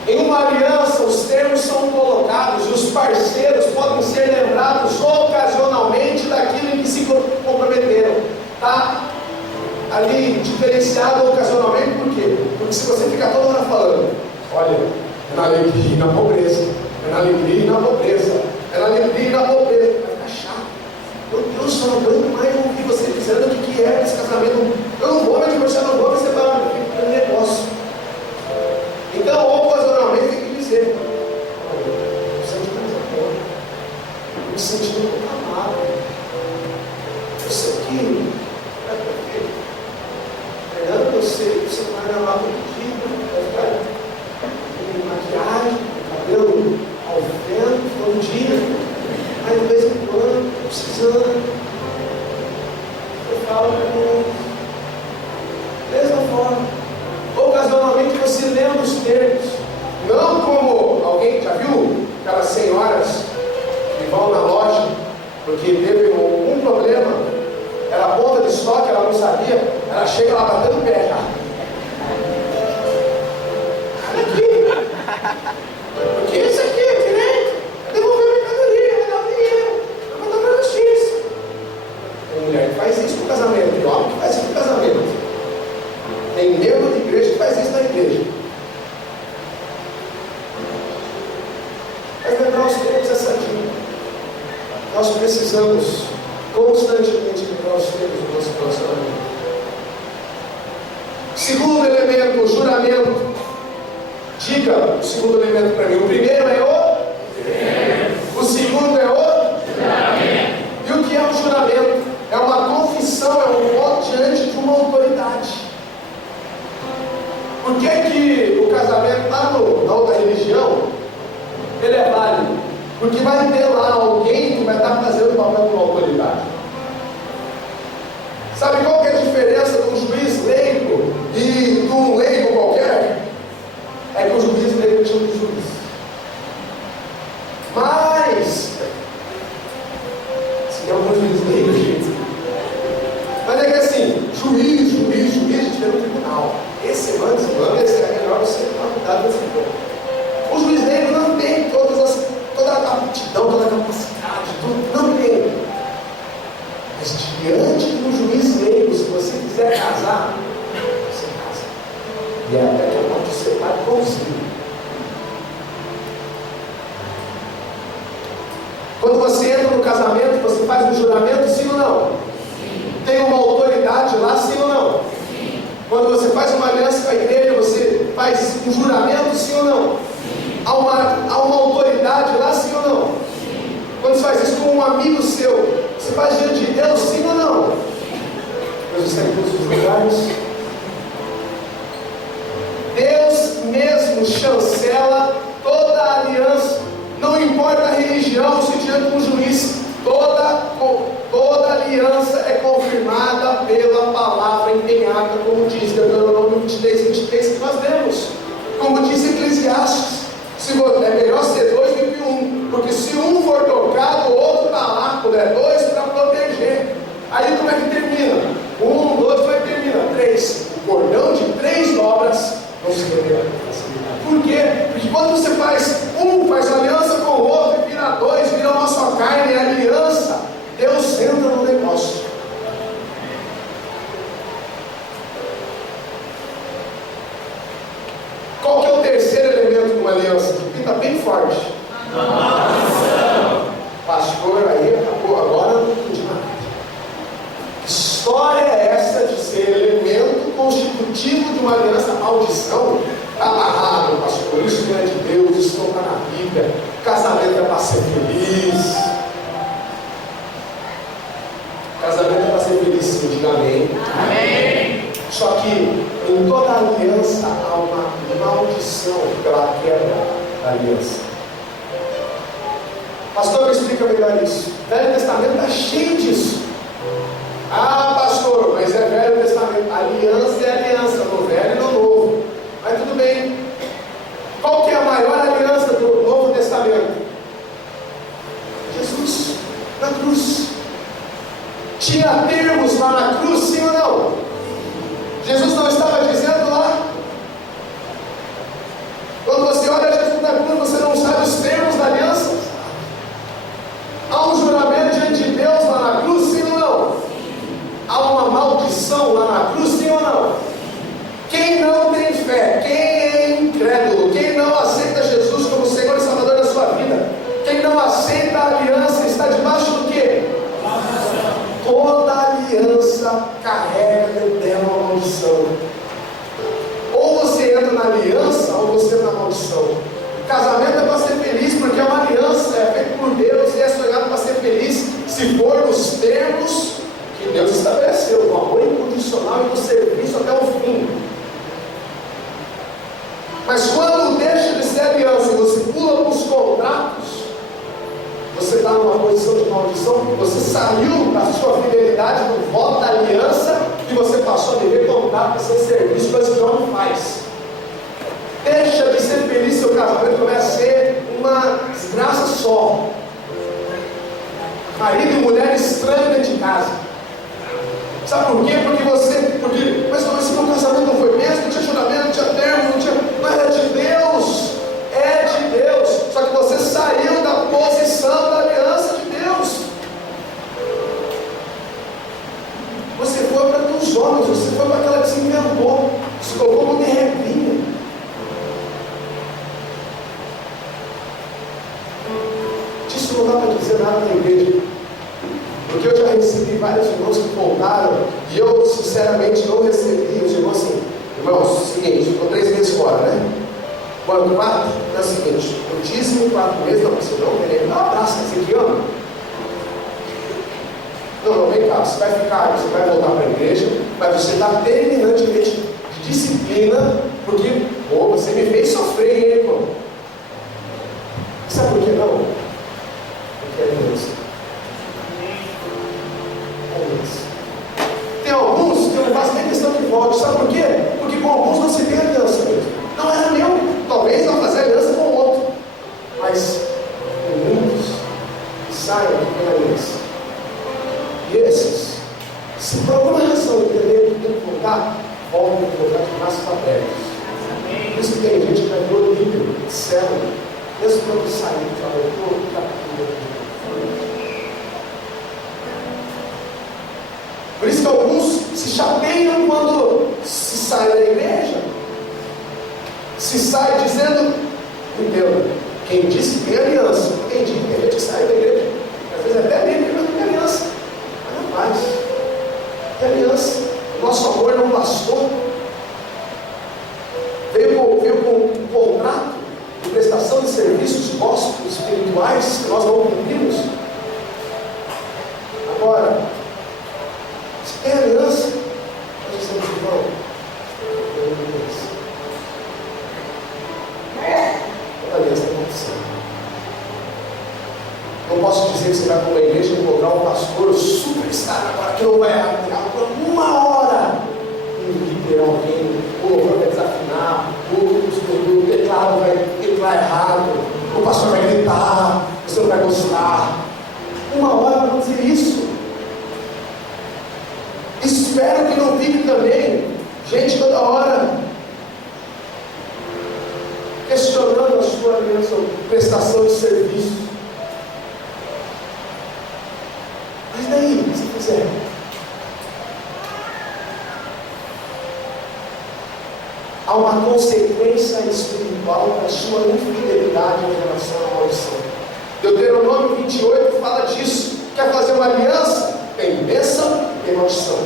Em uma aliança, os termos são colocados e os parceiros podem ser lembrados ocasionalmente daquilo em que se comprometeram. Tá? Ali, diferenciado ocasionalmente, por quê? Porque se você ficar toda hora falando, olha, é na alegria e na pobreza, é na alegria e na pobreza, é na alegria e na pobreza, vai ficar chato. Meu Deus, só não aguento mais ouvir você dizendo o que é esse casamento. Eu não vou me divorciar, não vou me separar, é um negócio. Então, ocasionalmente tem que dizer: eu senti mais amor, eu me senti muito amado. Eu sei que é perfeito. Fernando, eu sei que você vai na lá todo dia, vai ficar com maquiagem, cabelo ao vento, todo dia. Mas de vez em quando, estou precisando. Eu falo para mim, da mesma forma. Ocasionalmente você lembra os termos. Não como alguém já viu aquelas senhoras que vão na loja porque teve algum problema, ela ponta de estoque, ela não sabia, ela chega lá batendo o pé já. Olha aqui. Porque esse aqui é direito. Devolver a mercadoria, vai dar dinheiro, vai mandar para a justiça. Tem mulher que faz isso no casamento, tem homem que faz isso no casamento. Tem membro de igreja que faz isso na igreja. Mas lembrar os termos essa dica. Nós precisamos constantemente lembrar os termos do nosso relacionamento. Segundo elemento, o juramento. Diga o segundo elemento para mim. O primeiro é o segundo é o juramento. E o que é o juramento? É uma confissão, é um voto diante de uma autoridade. Por que o casamento lá na outra religião ele é válido? Porque vai ter lá alguém que vai estar fazendo o papel de uma autoridade. Sabe qual que é a diferença de um juiz leigo e de um leigo qualquer? É que o juiz leigo tinha um juiz. Mas se é um juiz leigo, gente. Mas é que assim, juiz, a gente vê no tribunal. Esse é melhor você tomar cuidado desse ponto. O juiz leigo não tem toda a aptidão, toda a capacidade, tudo, não tem. Mas diante de um juiz leigo, se você quiser casar, você casa. E até que a morte separe igualzinho. Quando você entra no casamento, você faz um juramento, sim ou não? Sim. Tem uma autoridade lá, sim ou não? Sim. Quando você faz uma aliança com a igreja, você faz um juramento, sim ou não? Sim. Há uma autoridade lá, sim ou não? Sim. Quando você faz isso com um amigo seu, você faz diante de Deus, sim ou não? Sim. Deus está em todos os lugares. Deus mesmo chancela toda a aliança. Não importa a religião, se diante de um juiz, toda aliança é confirmada pela palavra empenhada, como diz Deuteronômio 23, que nós lemos. Como diz Eclesiastes, é melhor ser 2 do que 1, porque se um for tocado, o outro está lá, quando é 2 para proteger. Aí como é que termina? 1, 2, como é que termina? 3. O cordão de 3 dobras não se revela com facilidade. Por quê? Porque quando você faz aliança com o outro e vira 2, vira uma só carne, é aliança. Deus entra no negócio. Qual que é o terceiro elemento de uma aliança? Que pinta bem forte. Pastor, aí acabou, agora não entendi nada. Que história é essa de ser elemento constitutivo de uma aliança? Maldição? Amarrado, pastor, isso não é de Deus, isso não está na Bíblia. Casamento é para ser feliz. Casamento é para ser feliz, sim, diga amém. Amém. Só que em toda aliança há uma maldição pela quebra da aliança. Pastor, me explica melhor isso. O Velho Testamento está cheio disso. Ah, pastor, mas é Velho Testamento. Aliança é aliança, no Velho e no Novo. Mas tudo bem. Qual que é a maior aliança do Novo Testamento? Jesus, na cruz. Tinha termos lá na cruz, sim ou não? Jesus não estava dizendo lá. Quando você olha Jesus na cruz, você não sabe os termos da aliança? Há um juramento diante de Deus lá na cruz, sim ou não? Há uma maldição lá na cruz, sim ou não? Quem não tem fé, quem é incrédulo, quem não aceita Jesus como Senhor e Salvador da sua vida, quem não aceita a aliança, está debaixo do quê? Toda aliança carrega dentro dela uma maldição. Ou você entra na aliança, ou você entra na maldição. O casamento é para ser feliz, porque é uma aliança, é feito por Deus e é sonhado para ser feliz, se for nos termos que Deus estabeleceu, no amor incondicional e no serviço até o fim. Mas quando deixa de ser aliança e você pula para os contratos, você está numa posição de maldição, você saiu da sua fidelidade no voto da aliança e você passou a viver contrato sem serviço, coisa que o homem faz. Deixa de ser feliz, seu casamento começa a ser uma desgraça só. Marido e mulher estranhos dentro de casa. Sabe por quê? Mas esse meu casamento não foi mesmo, não tinha juramento, não tinha termo, não tinha. Mas é de Deus, é de Deus. Só que você saiu da posição da aliança de Deus. Você foi para os homens, você foi para aquela que se inventou, se colocou como derrevinha. Disso não dá para dizer nada na igreja. Porque eu já recebi vários irmãos que voltaram e eu sinceramente não recebi. Os irmãos assim, irmãos, seguinte, ficou 3 meses fora, né? Quando 4, é o seguinte, o dízimo 4 meses, não, você não querer, dá um abraço, você que ama. Não, vem cá, você vai ficar, você vai voltar para a igreja, mas você está terminantemente de disciplina, porque, pô, você me fez sofrer, hein, pô. Sabe por que não? Porque é Deus. Tem alguns que eu não faço nem questão de volte. Sabe por quê? Porque com alguns não se tem aliança mesmo. Não era meu. Talvez não fazer aliança com o outro. Mas tem muitos que saem que tem aliança. E esses, se por alguma razão entender que tem que voltar, voltam a voltar de braços abertos. Por isso que tem gente que vai pro nível de célula, mesmo quando sair, já voltou, já voltou. Por isso que alguns se chapeiam quando se sai da igreja. Se sai dizendo, entendeu? Quem diz que tem aliança, quem diz que tem gente que sai da igreja. Às vezes até bem, mas não tem aliança. Mas não faz. Tem aliança. O nosso amor não bastou. Veio com um contrato de prestação de serviços nossos espirituais que nós não cumprimos. Agora, tem aliança, nós dizemos, irmão, eu não tenho aliança. Toda aliança tem condição. Não posso dizer que você vai para uma igreja e encontrar um pastor superstar agora que não vai aplicar por 1 hora. E ter alguém, o louvor vai desafinar, o teclado vai entrar errado, o pastor vai gritar, você não vai gostar. uma hora vai acontecer isso. Espero que não fique também gente toda hora questionando a sua aliança ou prestação de serviço. Mas daí, se fizer, há uma consequência espiritual da sua infidelidade em relação à maldição. Deuteronômio 28 fala disso. Quer fazer uma aliança? Tem bênção e tem maldição.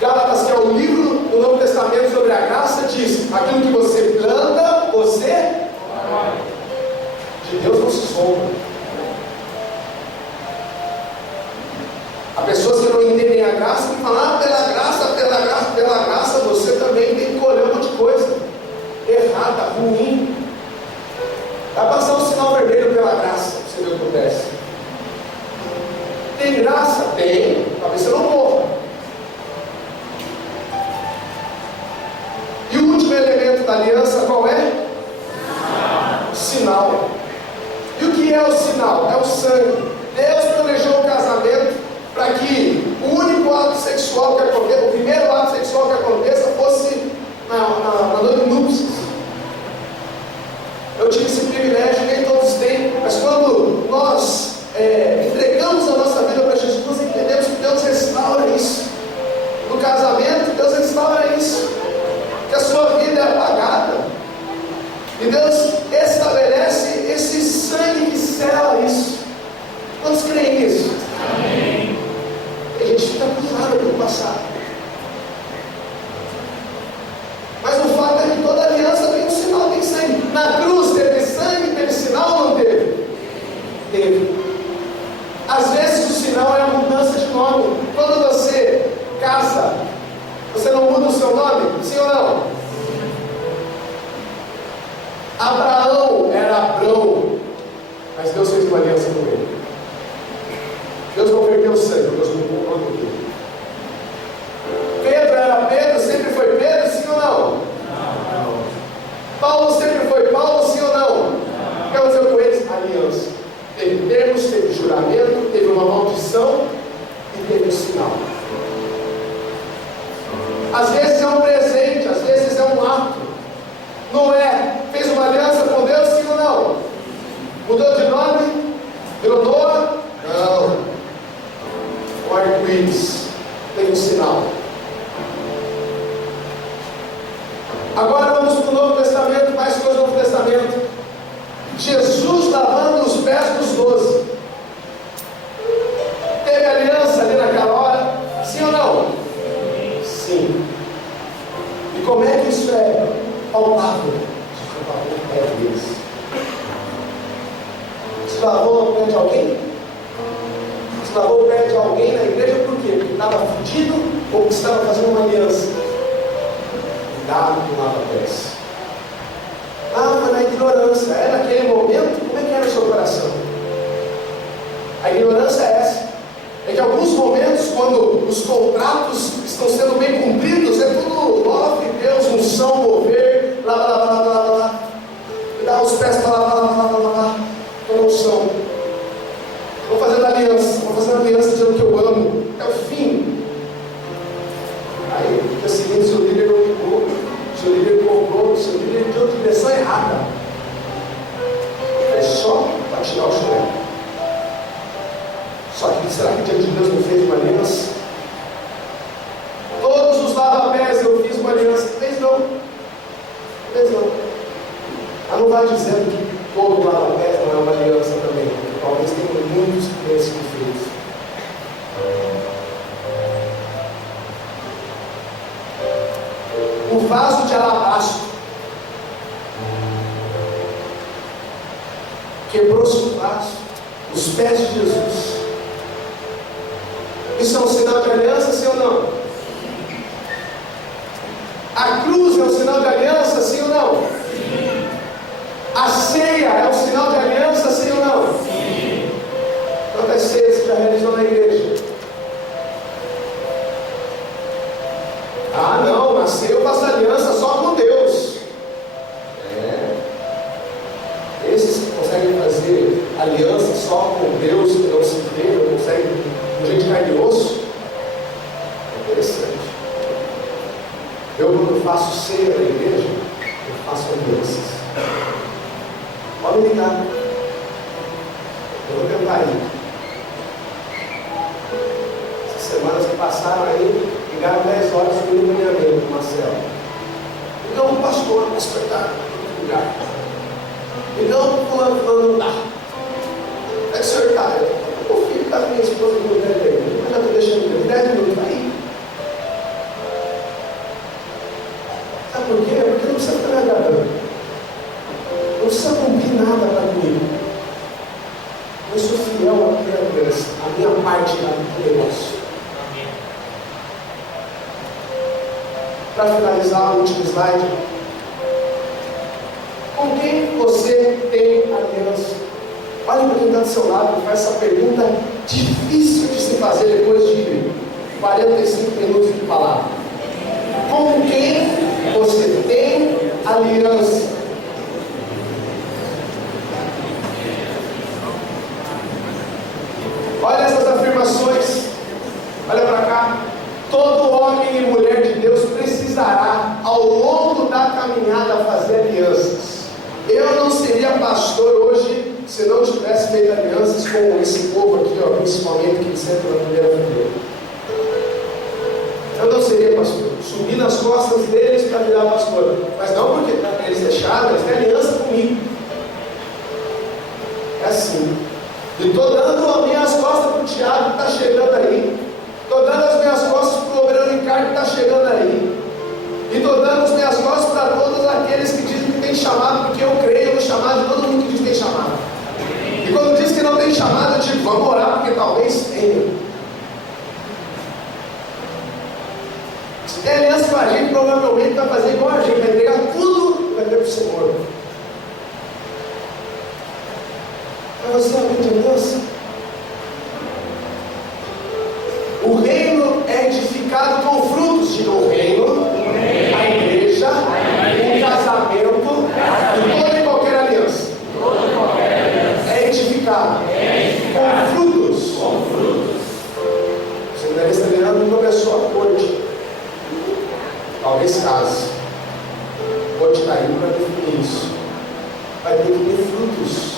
Gálatas, que é o livro do Novo Testamento sobre a graça, diz: aquilo que você planta, você de Deus não se sombra. Há pessoas que não entendem a graça e falam: pela graça, você também tem que colher um monte de coisa errada, ruim. Vai passar um sinal vermelho pela graça, você vê o que acontece. Tem graça? Tem, talvez você não morra. E o último elemento da aliança qual é? Sinal. E o que é o sinal? É o sangue. Deus planejou o casamento para que o único ato sexual que aconteça, o primeiro ato sexual que aconteça, fosse na noite de núpcias. Eu tive esse privilégio, nem todos têm, mas quando nós entregamos a nossa vida para Jesus, nós entendemos que Deus restaura isso. No casamento, Deus restaura isso, que a sua vida é apagada, e Deus estabelece esse sangue que sela isso. Quantos creem nisso? Amém. E a gente fica acusado pelo passado. Mas o fato é que toda aliança tem um sinal, tem sangue. Na cruz teve sangue, teve sinal ou não teve? Teve. Às vezes o sinal é a mudança de nome. Quando você casa, você não muda o seu nome? Sim ou não? Abraão era Abrão, mas Deus fez uma aliança com ele. Deus não perdeu o sangue, Deus não comprou com ele. Pedro era Pedro, sempre foi Pedro, sim ou não? Não. Paulo sempre foi Paulo, sim ou não? O que aconteceu com eles? Aliança. Teve termos, teve juramento, teve uma maldição e teve um sinal. Às vezes é um presente, às vezes é um ato. Noé fez uma aliança com Deus, sim ou não? Mudou de nome? Virou Noa? Não. O arco-íris tem um sinal. Agora vamos para o Novo Testamento, mais coisa do Novo Testamento. Jesus lavando os pés dos 12. Teve aliança ali naquela hora? Sim ou não? Sim. E como é que isso é palpável? Jesus lavou o pé deles. Você lavou o pé de alguém? Você lavou o pé de alguém na igreja por quê? Porque estava fudido ou porque estava fazendo uma aliança? Cuidado com lava-pés. Mas na ignorância, naquele momento, como é que era o seu coração? A ignorância é essa. É que em alguns momentos, quando os contratos estão sendo bem cumpridos, é tudo love, Deus, unção, mover, lá, e dá os pés para lá, toda unção. Vou fazendo aliança dizendo que eu amo, é o fim. Aí, no dia seguinte, seu líder não ligou, seu líder comprou, seu líder deu direção errada. É só para tirar o chulé. Só que será que diante de Deus não fez uma aliança? Todos os lava-pés eu fiz uma aliança. Fez não. Mas não vai dizendo que todo lava-pés não é uma aliança também. Talvez tenha muitos que tenham sido feitos. O vaso de alabastro quebrou-se o vaso, os pés de Jesus. Isso é um sinal de aliança, sim ou não? A cruz é um sinal de aliança, sim ou não? Sim. A ceia é um sinal de aliança, sim ou não? Sim. Quantas ceias você já realizou na igreja? Ah, não, na ceia eu faço aliança só com Deus. Esses que conseguem fazer aliança só com Deus, que não se quando eu faço ceia na igreja, eu faço alianças. Pode me ligar. Eu vou tentar ir. Essas semanas que passaram aí, ligaram 10 horas comigo na minha mente, Marcelo. Então, pastor, vai espetar em lugar. Então, fulano não dá. É que o senhor está. O filho está com minha esposa no lugar dele. Eu já estou deixando ele 10 minutos aí. Sabe por quê? Porque não precisa ficar me agradando. Não precisa cumprir nada para comigo. Eu sou fiel à minha parte do negócio. Para finalizar o último slide. Com quem você tem aliança? Olha para quem está do seu lado e faz essa pergunta difícil de se fazer depois de 45 minutos de palavra. Com quem você tem aliança? Olha essas afirmações. Olha para cá. Todo homem e mulher de Deus precisará, ao longo da caminhada, fazer alianças. Eu não seria pastor hoje se não tivesse feito alianças com esse povo aqui, ó, principalmente que sempre na primeira fileira. Eu não seria pastor. Subi nas costas deles para virar pastor. Mas não porque eles deixaram, eles têm aliança comigo. É assim. E estou dando as minhas costas para o Tiago que está chegando aí. Estou dando as minhas costas para o Obrano Ricardo que está chegando aí. E estou dando as minhas costas para todos aqueles que dizem que tem chamado, porque eu creio no chamado de todo mundo que diz que tem chamado. E quando diz que não tem chamado, eu digo, vamos orar, porque talvez tenha. Se tem aliança com a gente, provavelmente vai fazer igual a gente, vai entregar tudo e vai ter para o Senhor. Mas você é alguém de aliança? O reino é edificado com frutos. Diga o reino, a igreja, o casamento e toda e qualquer aliança. É edificado com frutos. O seminarista Leandro começou a corte. Talvez case. A corte está indo para definir isso. Vai ter que ter frutos.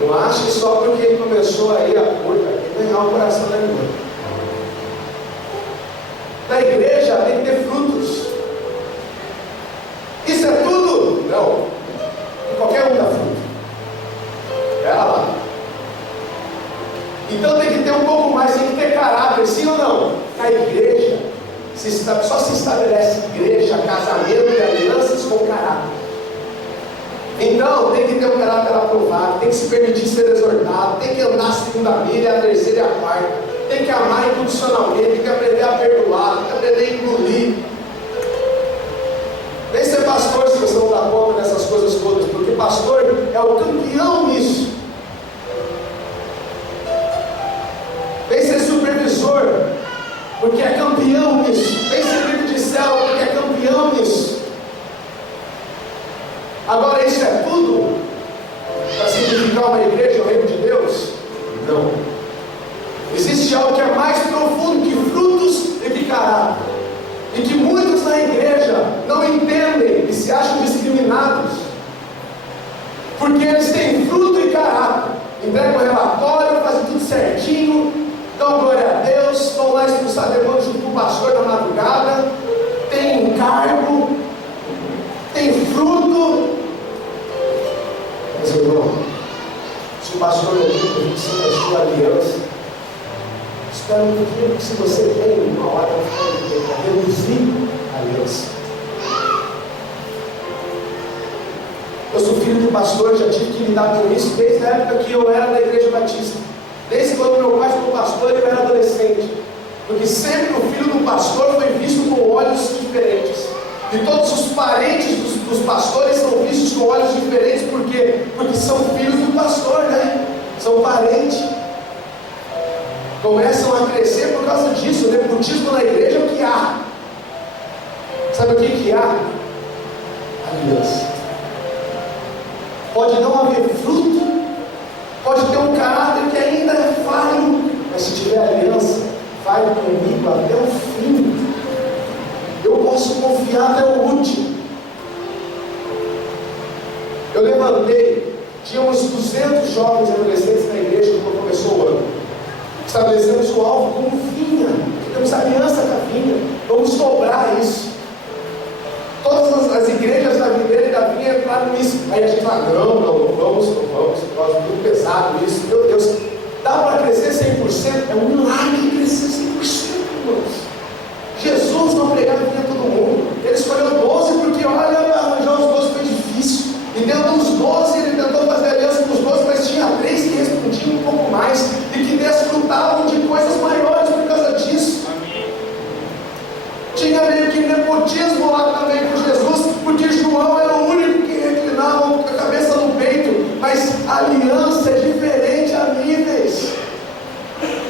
Não ache só porque ele começou aí a corte, vai ter que ganhar o coração da irmã. Na igreja tem que ter frutos. Isso é tudo? Não. Qualquer um dá fruto. Pera lá. Então tem que ter um pouco mais, tem que ter caráter, sim ou não? Na igreja, só se estabelece igreja, casamento e alianças com caráter. Então tem que ter um caráter aprovado, tem que se permitir ser exortado, tem que andar a segunda milha, a terceira e a quarta, tem que amar incondicionalmente, tem que aprender a perdoar, tem que aprender a engolir. Nem ser pastor se você não dá conta dessas coisas todas, porque pastor é o campeão nisso. Vem ser supervisor, porque é campeão nisso. Vem ser líder de célula, porque é campeão nisso. Agora, isso é tudo para significar uma igreja, o reino de Deus? Não. Existe algo que é mais profundo que frutos e que caráter. E que muitos na igreja não entendem e se acham discriminados. Porque eles têm fruto e caráter. Entregam o relatório, fazem tudo certinho, dão glória a Deus, vão lá expulsar demônio junto com o pastor na madrugada, tem encargo, tem fruto. Mas irmão, se o pastor não tem você na sua aliança, espera um pouquinho, que se você tem uma hora para reduzir a aliança. Eu sou filho de pastor, já tive que lidar com isso desde a época que eu era da igreja batista. Desde quando meu pai foi pastor, eu era adolescente. Porque sempre o filho do pastor foi visto com olhos diferentes. E todos os parentes dos pastores são vistos com olhos diferentes. Por quê? Porque são filhos do pastor, né? São parentes. Começam a crescer por causa disso. O nepotismo na igreja é o que há. Sabe o que há? Aliança. Pode não haver fruto, pode ter um caráter que ainda é falho, mas se tiver aliança, vai comigo até o fim. Eu posso confiar até o último. Eu levantei, tínhamos 200 jovens e adolescentes na igreja quando começou o ano. Estabelecemos o alvo como vinha, temos aliança com a vinha, vamos dobrar isso. Todas as igrejas da videira e da vinha entraram nisso. Aí a gente fala, não vamos, muito pesado isso. Meu Deus, dá para crescer 100%? É um milagre crescer 100%, irmãos. Jesus não pregava vinha todo mundo. Ele escolheu 12 porque, olha, arranjar os 12 foi difícil. E dentro dos 12, ele tentou fazer aliança com os 12, mas tinha 3 que respondiam um pouco mais e que desfrutavam de coisas maiores por causa disso. Tinha meio que nepotismo lá também com Jesus, porque João era o único que reclinava a cabeça no peito, mas a aliança é diferente a níveis.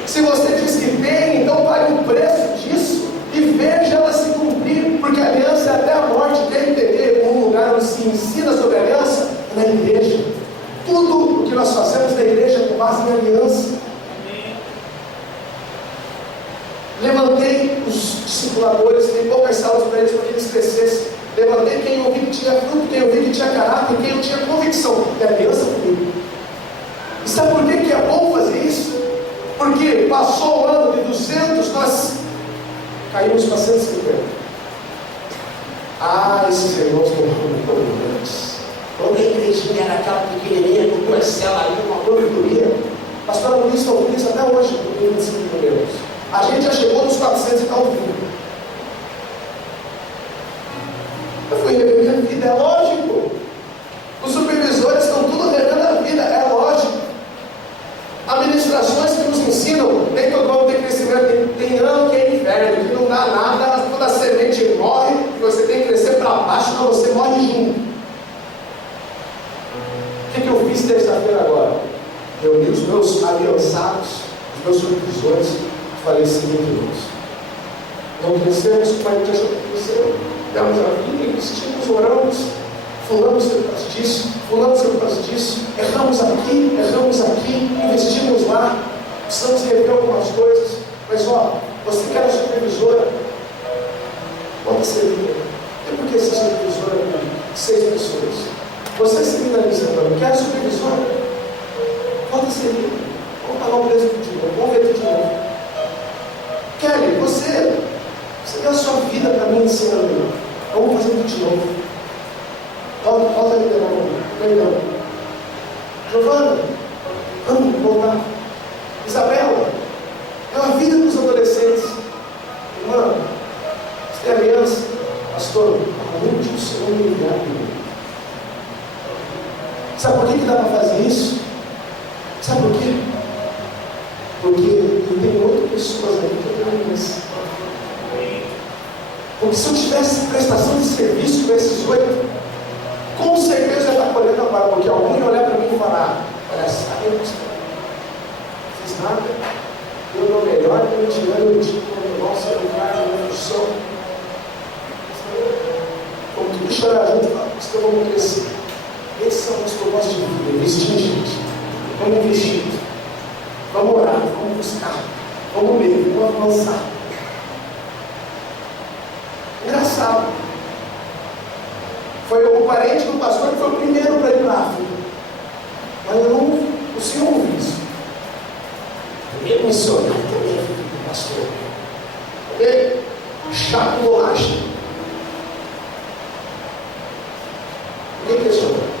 Se você diz que tem, então pague o preço disso e veja ela se cumprir, porque a aliança é até a morte. Quer entender um lugar onde se ensina sobre a aliança? É na igreja. Tudo o que nós fazemos na igreja é com base em aliança. Levantei os discipuladores, dei poucas salas para eles crescessem. Levantei quem eu vi que tinha fruto, quem eu vi que tinha caráter, quem eu tinha convicção de aliança comigo. E sabe por que é bom fazer isso? Porque passou o ano de 200, nós caímos para 150. Esses irmãos não foram grandes. Quando a igrejinha era aquela pequenininha, com 2 celas ali, uma provedoria, a pastora Luiz está ouvindo isso até hoje, com 25 mil. A gente já chegou nos 400 e está ouvindo. Eu fui revendo a vida, é lógico. Os supervisores estão tudo revendo a vida, é lógico. Administrações que nos ensinam, nem todo mundo tem crescimento, tem ano que é inverno, que não dá nada, toda semente morre, que você tem que crescer para baixo, não, você morre junto. O que eu fiz terça-feira agora? Reuni os meus aliançados, os meus supervisores, falei assim, irmãos, não crescemos como a igreja cresceu, demos a vida, investimos, oramos, fulamos por causa disso, fulamos por causa disso, erramos aqui, investimos lá, precisamos rever algumas coisas, mas você que era supervisora, pode ser líder. E por que ser supervisora com 6 pessoas? Você se finalizando, quer supervisora? Pode ser líder. Vamos pagar o preço de novo, vamos ver tudo de novo. Kelly, você deu a sua vida para mim ensinando. Vamos fazer tudo de novo. Volta aí, perdão. Giovana, vamos voltar. Isabela, deu a vida para os adolescentes. Irmã, você tem aliança? Pastor, aonde o Senhor me enviar? Sabe por que dá para fazer isso? Sabe por quê? Porque tem 8 pessoas aí que eu tenho aliança. Porque se eu tivesse prestação de serviço para esses 8, com certeza eu ia estar colhendo agora, porque algum ia olhar para mim e falar, olha, sabe, eu não fiz nada, eu dou melhor, eu tirando o tipo, nossa, eu não quero uma função. Vamos tudo chorar junto, porque eu vou crescer. Esses são os propósitos de vida, investir, gente. Vamos investir. Vamos orar, vamos buscar, vamos ler, vamos avançar. Engraçado. Foi o parente do pastor que foi o primeiro para ir para a África. Mas o senhor ouviu isso. Primeiro missionário também é filho do pastor. Também, chato bolacha. Ninguém questionou.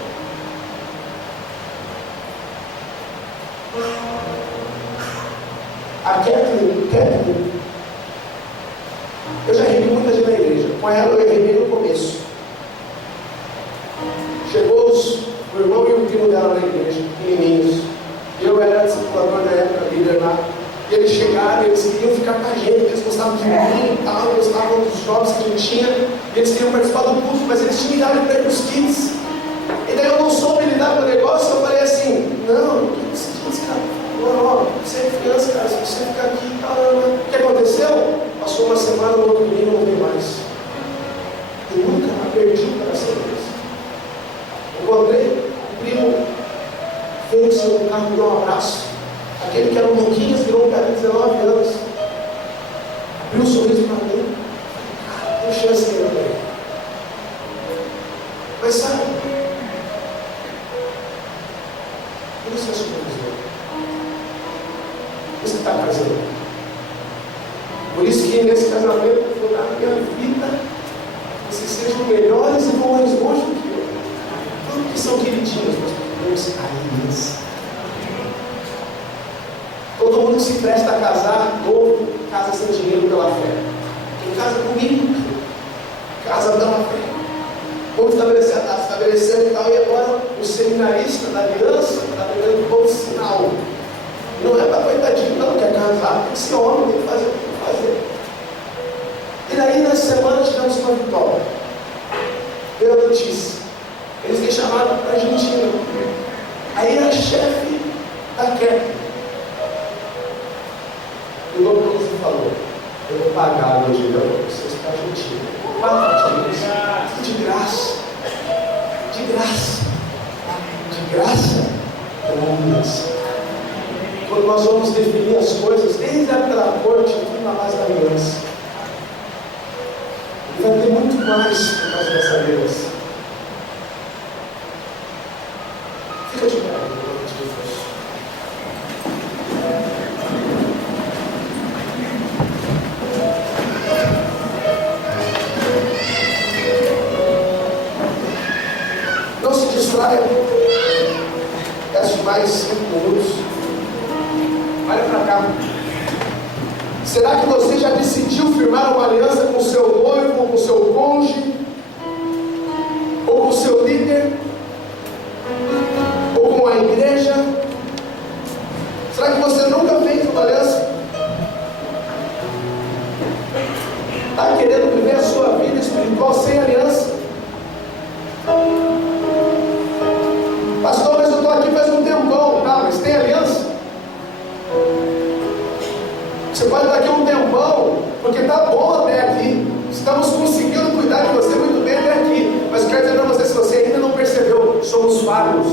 A Kathleen, eu já errei muita gente na igreja. Com ela eu errei no começo. Chegou o irmão e o primo dela na igreja, pequenininhos. Eu era discipulador na época, líder lá. E eles chegaram, eles queriam ficar com a gente, eles gostavam de mim e tal, eles gostavam dos jobs que a gente tinha. E eles queriam participar do culto, mas eles tinham idade para ir para os kids. E daí eu não soube lidar com o negócio, eu falei assim, não, o que esses kids, cara? Não, você é criança, cara, se você ficar aqui, caramba. O que aconteceu? Passou uma semana, o outro menino não veio mais. E nunca perdi o coração deles. Encontrei, o primo veio no seu carro, me deu um abraço. Aquele que era um Luquinhas, virou um cara de 19 anos. Abriu um sorriso para mim. Cara, tem chance de Isso que está fazendo. Por isso que nesse casamento eu vou dar a minha vida, vocês sejam melhores e vão mais longe do que eu. Tudo que são queridinhos, mas Deus aliança. Todo mundo que se presta a casar novo, casa sem dinheiro pela fé. Quem casa comigo, casa pela fé. Vamos está estabelecendo e tal, e agora o seminarista da aliança está pegando como sinal. Não é para coitadinho, não, quer casar, tem que ser homem, tem que fazer o que tem que fazer. E daí, na semana, tivemos uma vitória. Veio a notícia. Eles me chamaram para a Argentina. Aí a chefe da CAP ligou para eles e falou: eu vou pagar o dinheiro para vocês para a Argentina. 4 dias. De graça. De graça. De graça. Aliança. Quando nós vamos definir as coisas, desde a época da corte, tudo na base da aliança. E vai ter muito mais por causa dessa aliança. Fica de pé, em nome de Jesus. Não se distraia. Peço mais 5 minutos. Olha para cá. Será que você já decidiu firmar uma aliança com o seu noivo, ou com o seu cônjuge, ou com o seu líder, ou com a igreja? Será que você nunca fez uma aliança? Está querendo viver a sua vida espiritual sem aliança? Pastor, mas eu estou aqui faz um tempão. Tá, mas tem aliança? Você pode estar aqui um tempão, porque está bom até aqui. Estamos conseguindo cuidar de você muito bem até aqui. Mas eu quero dizer para você, se você ainda não percebeu, somos falhos.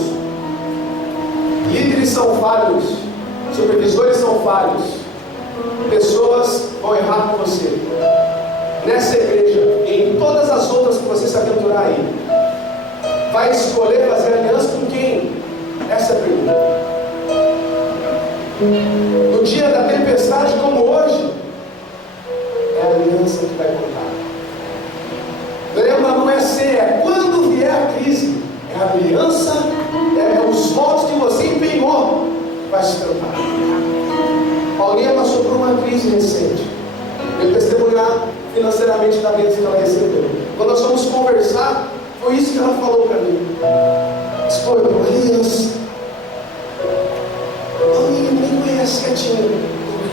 Líderes são falhos. Supervisores são falhos. Pessoas vão errar com você. Nessa igreja e em todas as outras que você se aventurar aí, vai escolher fazer aliança com quem? Essa é a pergunta. No dia da tempestade como hoje, é a aliança que vai contar. Lembra, não é ser, é quando vier a crise. É a aliança, é os votos que você empenhou que vai sustentar. Paulinha passou por uma crise recente. Veio testemunhar financeiramente da bênção que ela recebeu. Quando nós fomos conversar, foi isso que ela falou para mim. Disse: pô, eu aliança. Paulinha nem conhece a tia.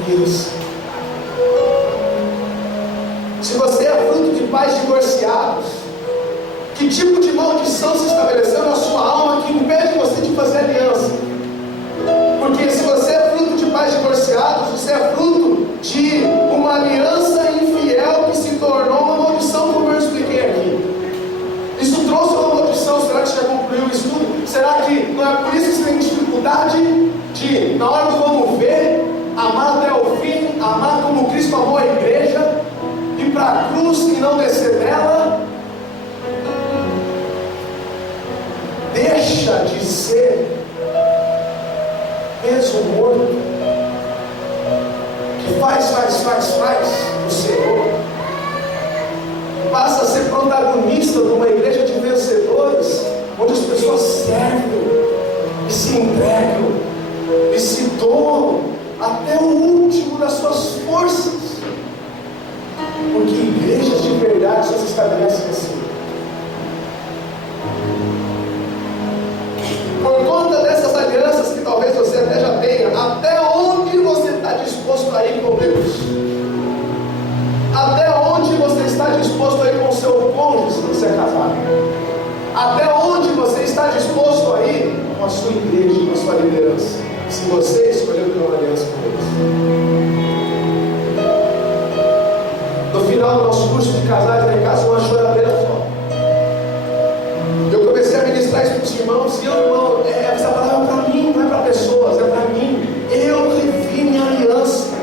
Aliança. Se você é fruto de pais divorciados, que tipo de maldição se estabeleceu na sua alma que impede você de fazer aliança? Porque se você é fruto de pais divorciados, você é fruto de uma aliança infiel que se tornou uma maldição, como eu expliquei aqui. Isso trouxe uma maldição. Será que você já concluiu o estudo? Será que não é por isso que você tem dificuldade de, na hora do vamos ver, amar até o fim, amar como Cristo amou a igreja, ir para a cruz e não descer dela? Deixa de ser peso morto, que faz o Senhor, passa a ser protagonista de uma igreja de vencedores, onde as pessoas servem e se entregam e se doam até o último das suas forças, porque igrejas de verdade só se estabelecem assim. Por conta dessas alianças que talvez você até já tenha, até onde você está disposto a ir com Deus? Até onde você está disposto a ir com o seu cônjuge se você é casado? Até onde você está disposto a ir com a sua igreja, com a sua liderança, se você escolheu ter uma aliança com Deus? No final do nosso curso de casais, lá em casa, uma choradeira só. Eu comecei a ministrar isso para os irmãos, e eu, irmão, essa palavra é para mim, não é para pessoas, é para mim. Eu revi minha aliança.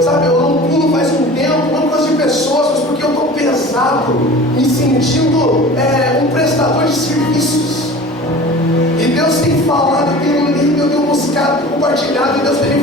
Sabe, eu não pulo faz um tempo, não por causa de pessoas, mas porque eu estou pesado, me sentindo um prestador de serviços. E Deus tem falado, eu tenho lido, eu tenho buscado, compartilhado, e Deus tem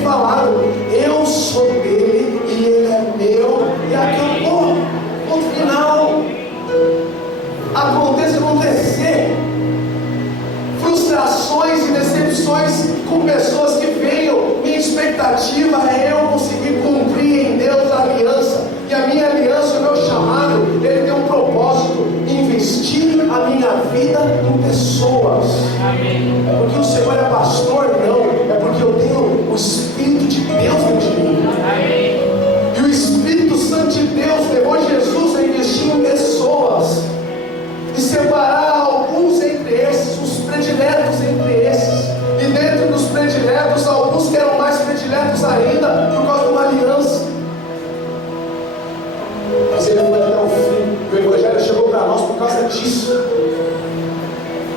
ainda por causa de uma aliança. Mas ele foi até o fim. O Evangelho chegou para nós por causa disso.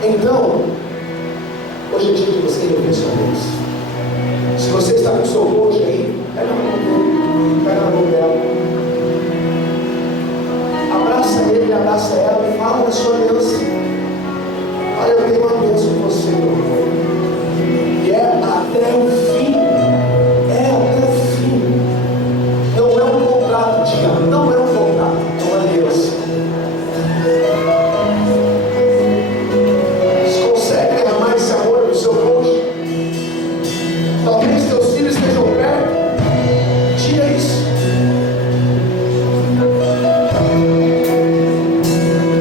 Então, hoje é dia de você rever sua aliança. Se você está com o seu cônjuge aí, pega na mão dele, pega na mão dela. Abraça ele, abraça ela e fala da sua aliança. Olha, eu tenho uma aliança com você, meu irmão. E é até o fim. É até o fim. Não é um contrato, diga, não é um contrato, é uma aliança. Você consegue derramar esse amor no seu cônjuge? Talvez teus filhos estejam perto. Diga isso.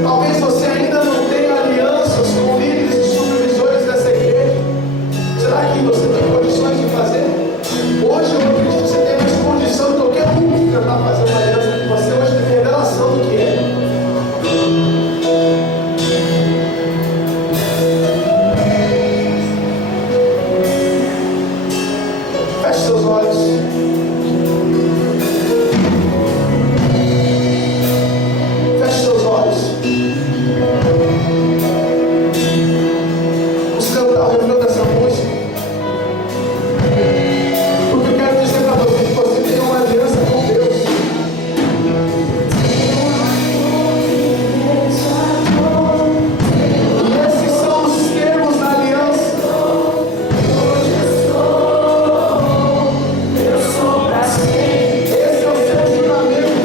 Talvez você ainda não tenha alianças com líderes e supervisores dessa igreja. Será que você tem condições de fazer? Hoje eu acredito que você tem mais condição de qualquer um que tentar fazer uma aliança com você. Hoje tem revelação do que é. Feche seus olhos. Feche seus olhos. Vamos cantar o refrão dessa música. Porque eu quero dizer para você que você tem uma aliança com Deus. E esses são os termos da aliança. Esse é o seu juramento.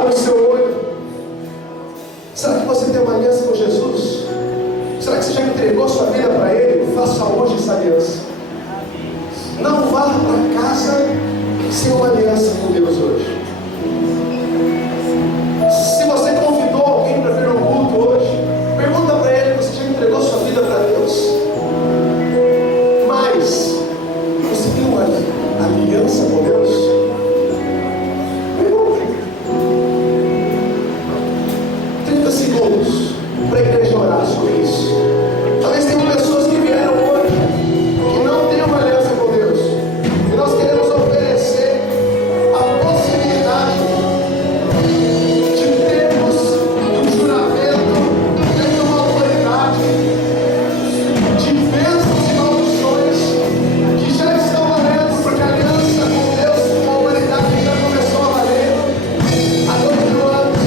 Abre o seu olho. Será que você tem uma aliança com Jesus? Será que você já entregou sua vida para Ele? Faça hoje essa aliança. Não vá para casa sem uma aliança com Deus hoje. Se você convidou alguém para vir no culto hoje, pergunta para ele: você já entregou sua vida para Deus? Mas você tem uma aliança com Deus? Pergunta. 30 segundos para a igreja orar sobre isso. Talvez tenham pessoas que vieram hoje que não têm uma aliança com Deus. E nós queremos oferecer a possibilidade de termos um juramento, de uma autoridade, de bênçãos e maldições que já estão valendo, porque a aliança com Deus, com a humanidade já começou a valer há 2 mil anos.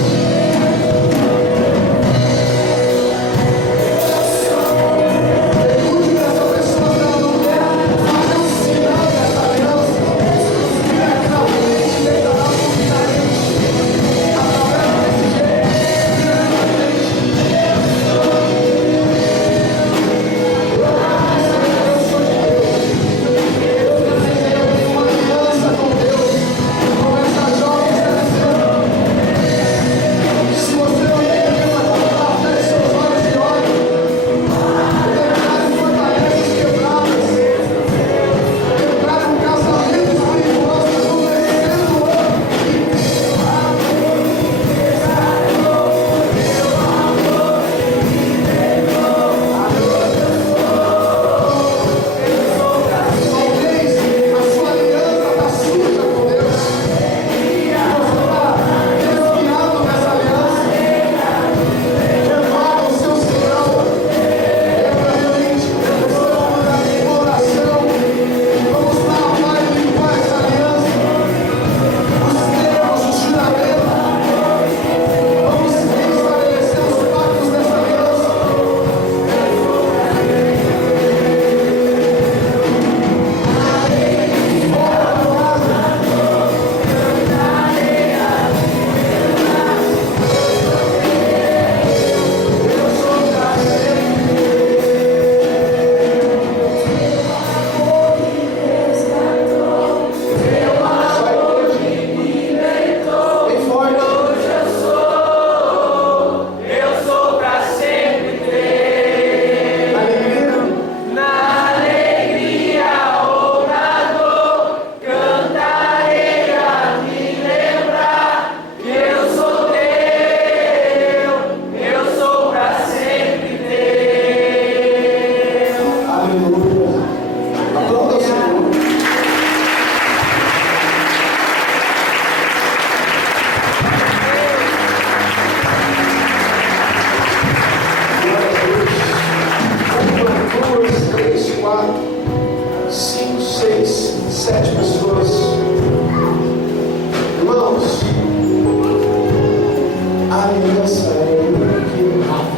A aliança é inquebrável.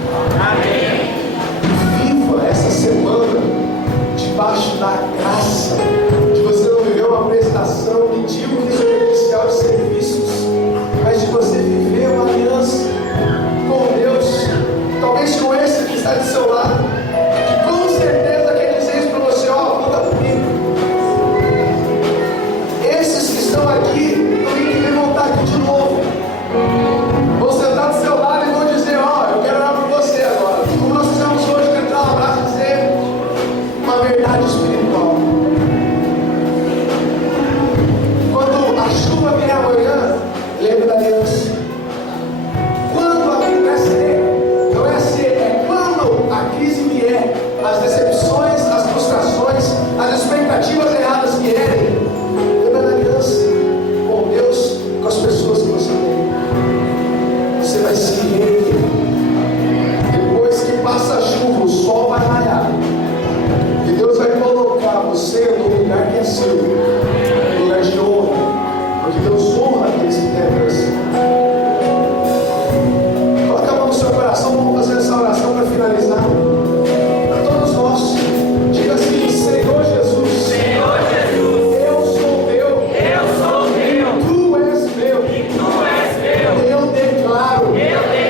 Viva essa semana debaixo da graça de você não viver uma prestação medíocre e superficial de serviços, mas de você viver uma aliança com Deus, talvez com esse que está do seu lado, que com certeza quer dizer isso para você: ó, conta comigo. Esses que estão aqui, domingo que vem vão estar aqui de novo, vão sentar do seu lado e vão dizer: ó, eu quero orar por você agora, como nós fizemos hoje, tentar um abraço e dizer uma verdade espiritual. Quando a chuva vier amanhã, lembra da aliança. Quando a não é ser, é quando a crise vier, as decepções, as frustrações, as expectativas erradas vierem, lembra da aliança com Deus, com as pessoas que você tem. Você vai se reerguer. Depois que passa a chuva, o sol vai raiar. E Deus vai colocar você no lugar que é seu, no lugar de honra, porque Deus honra aqueles que têm a graça. Coloca a mão no seu coração, vamos fazer essa oração para finalizar. Para todos nós, diga assim: Senhor Jesus, Senhor Jesus, eu sou teu, eu sou teu, tu és meu, e tu és meu. eu declaro Eu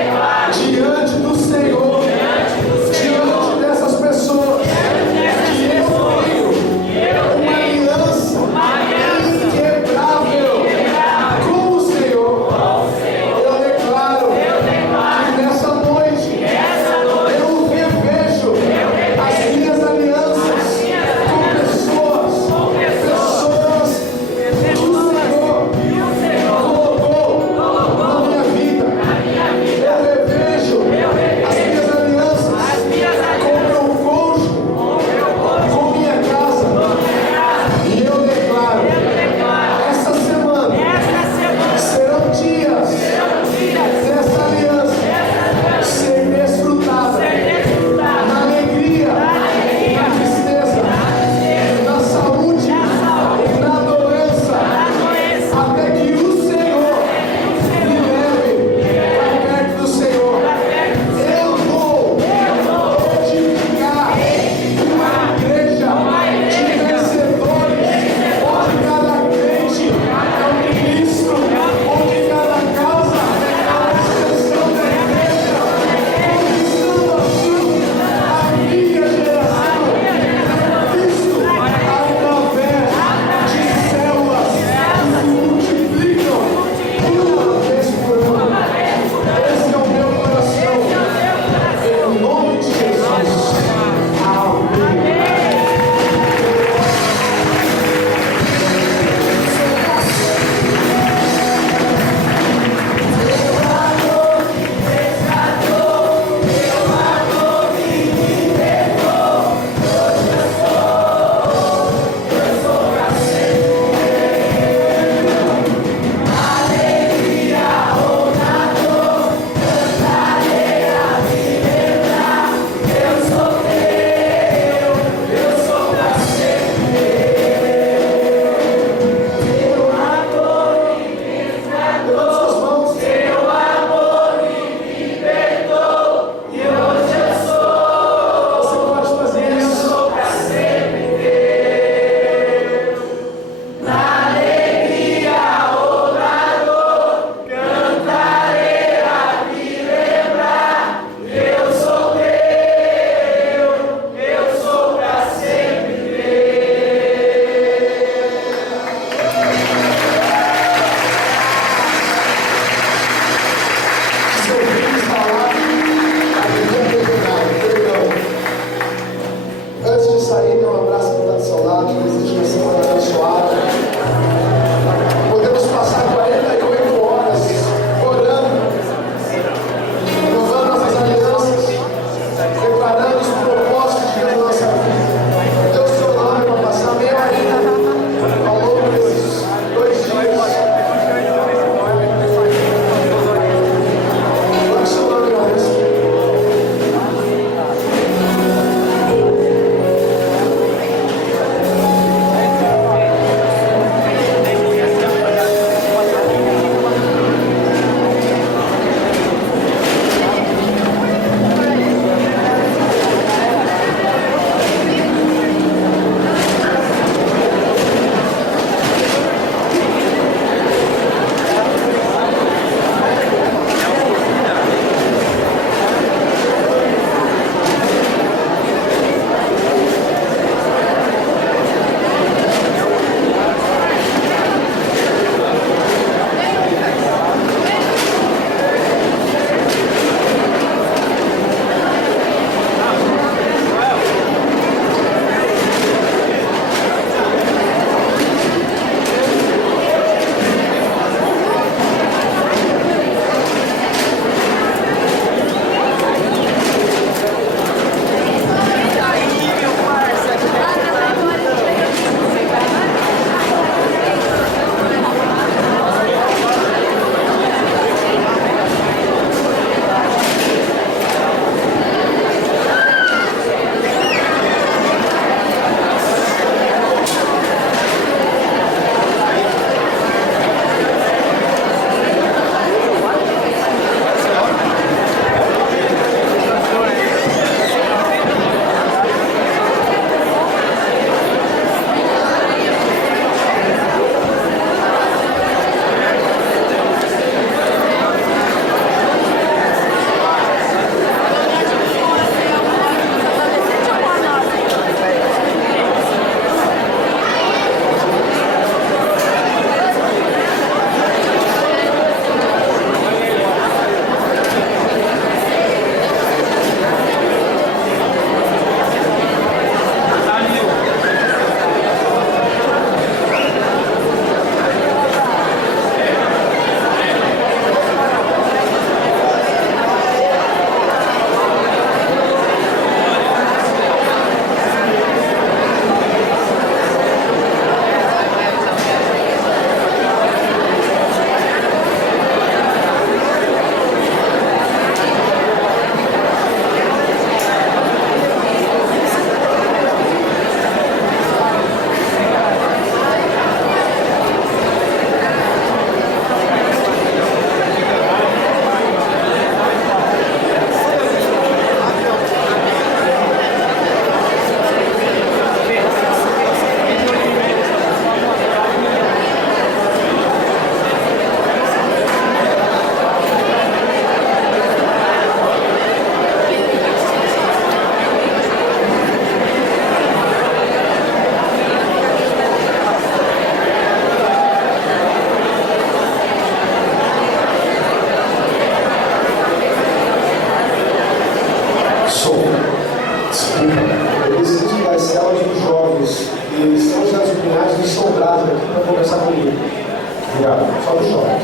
Só no shopping.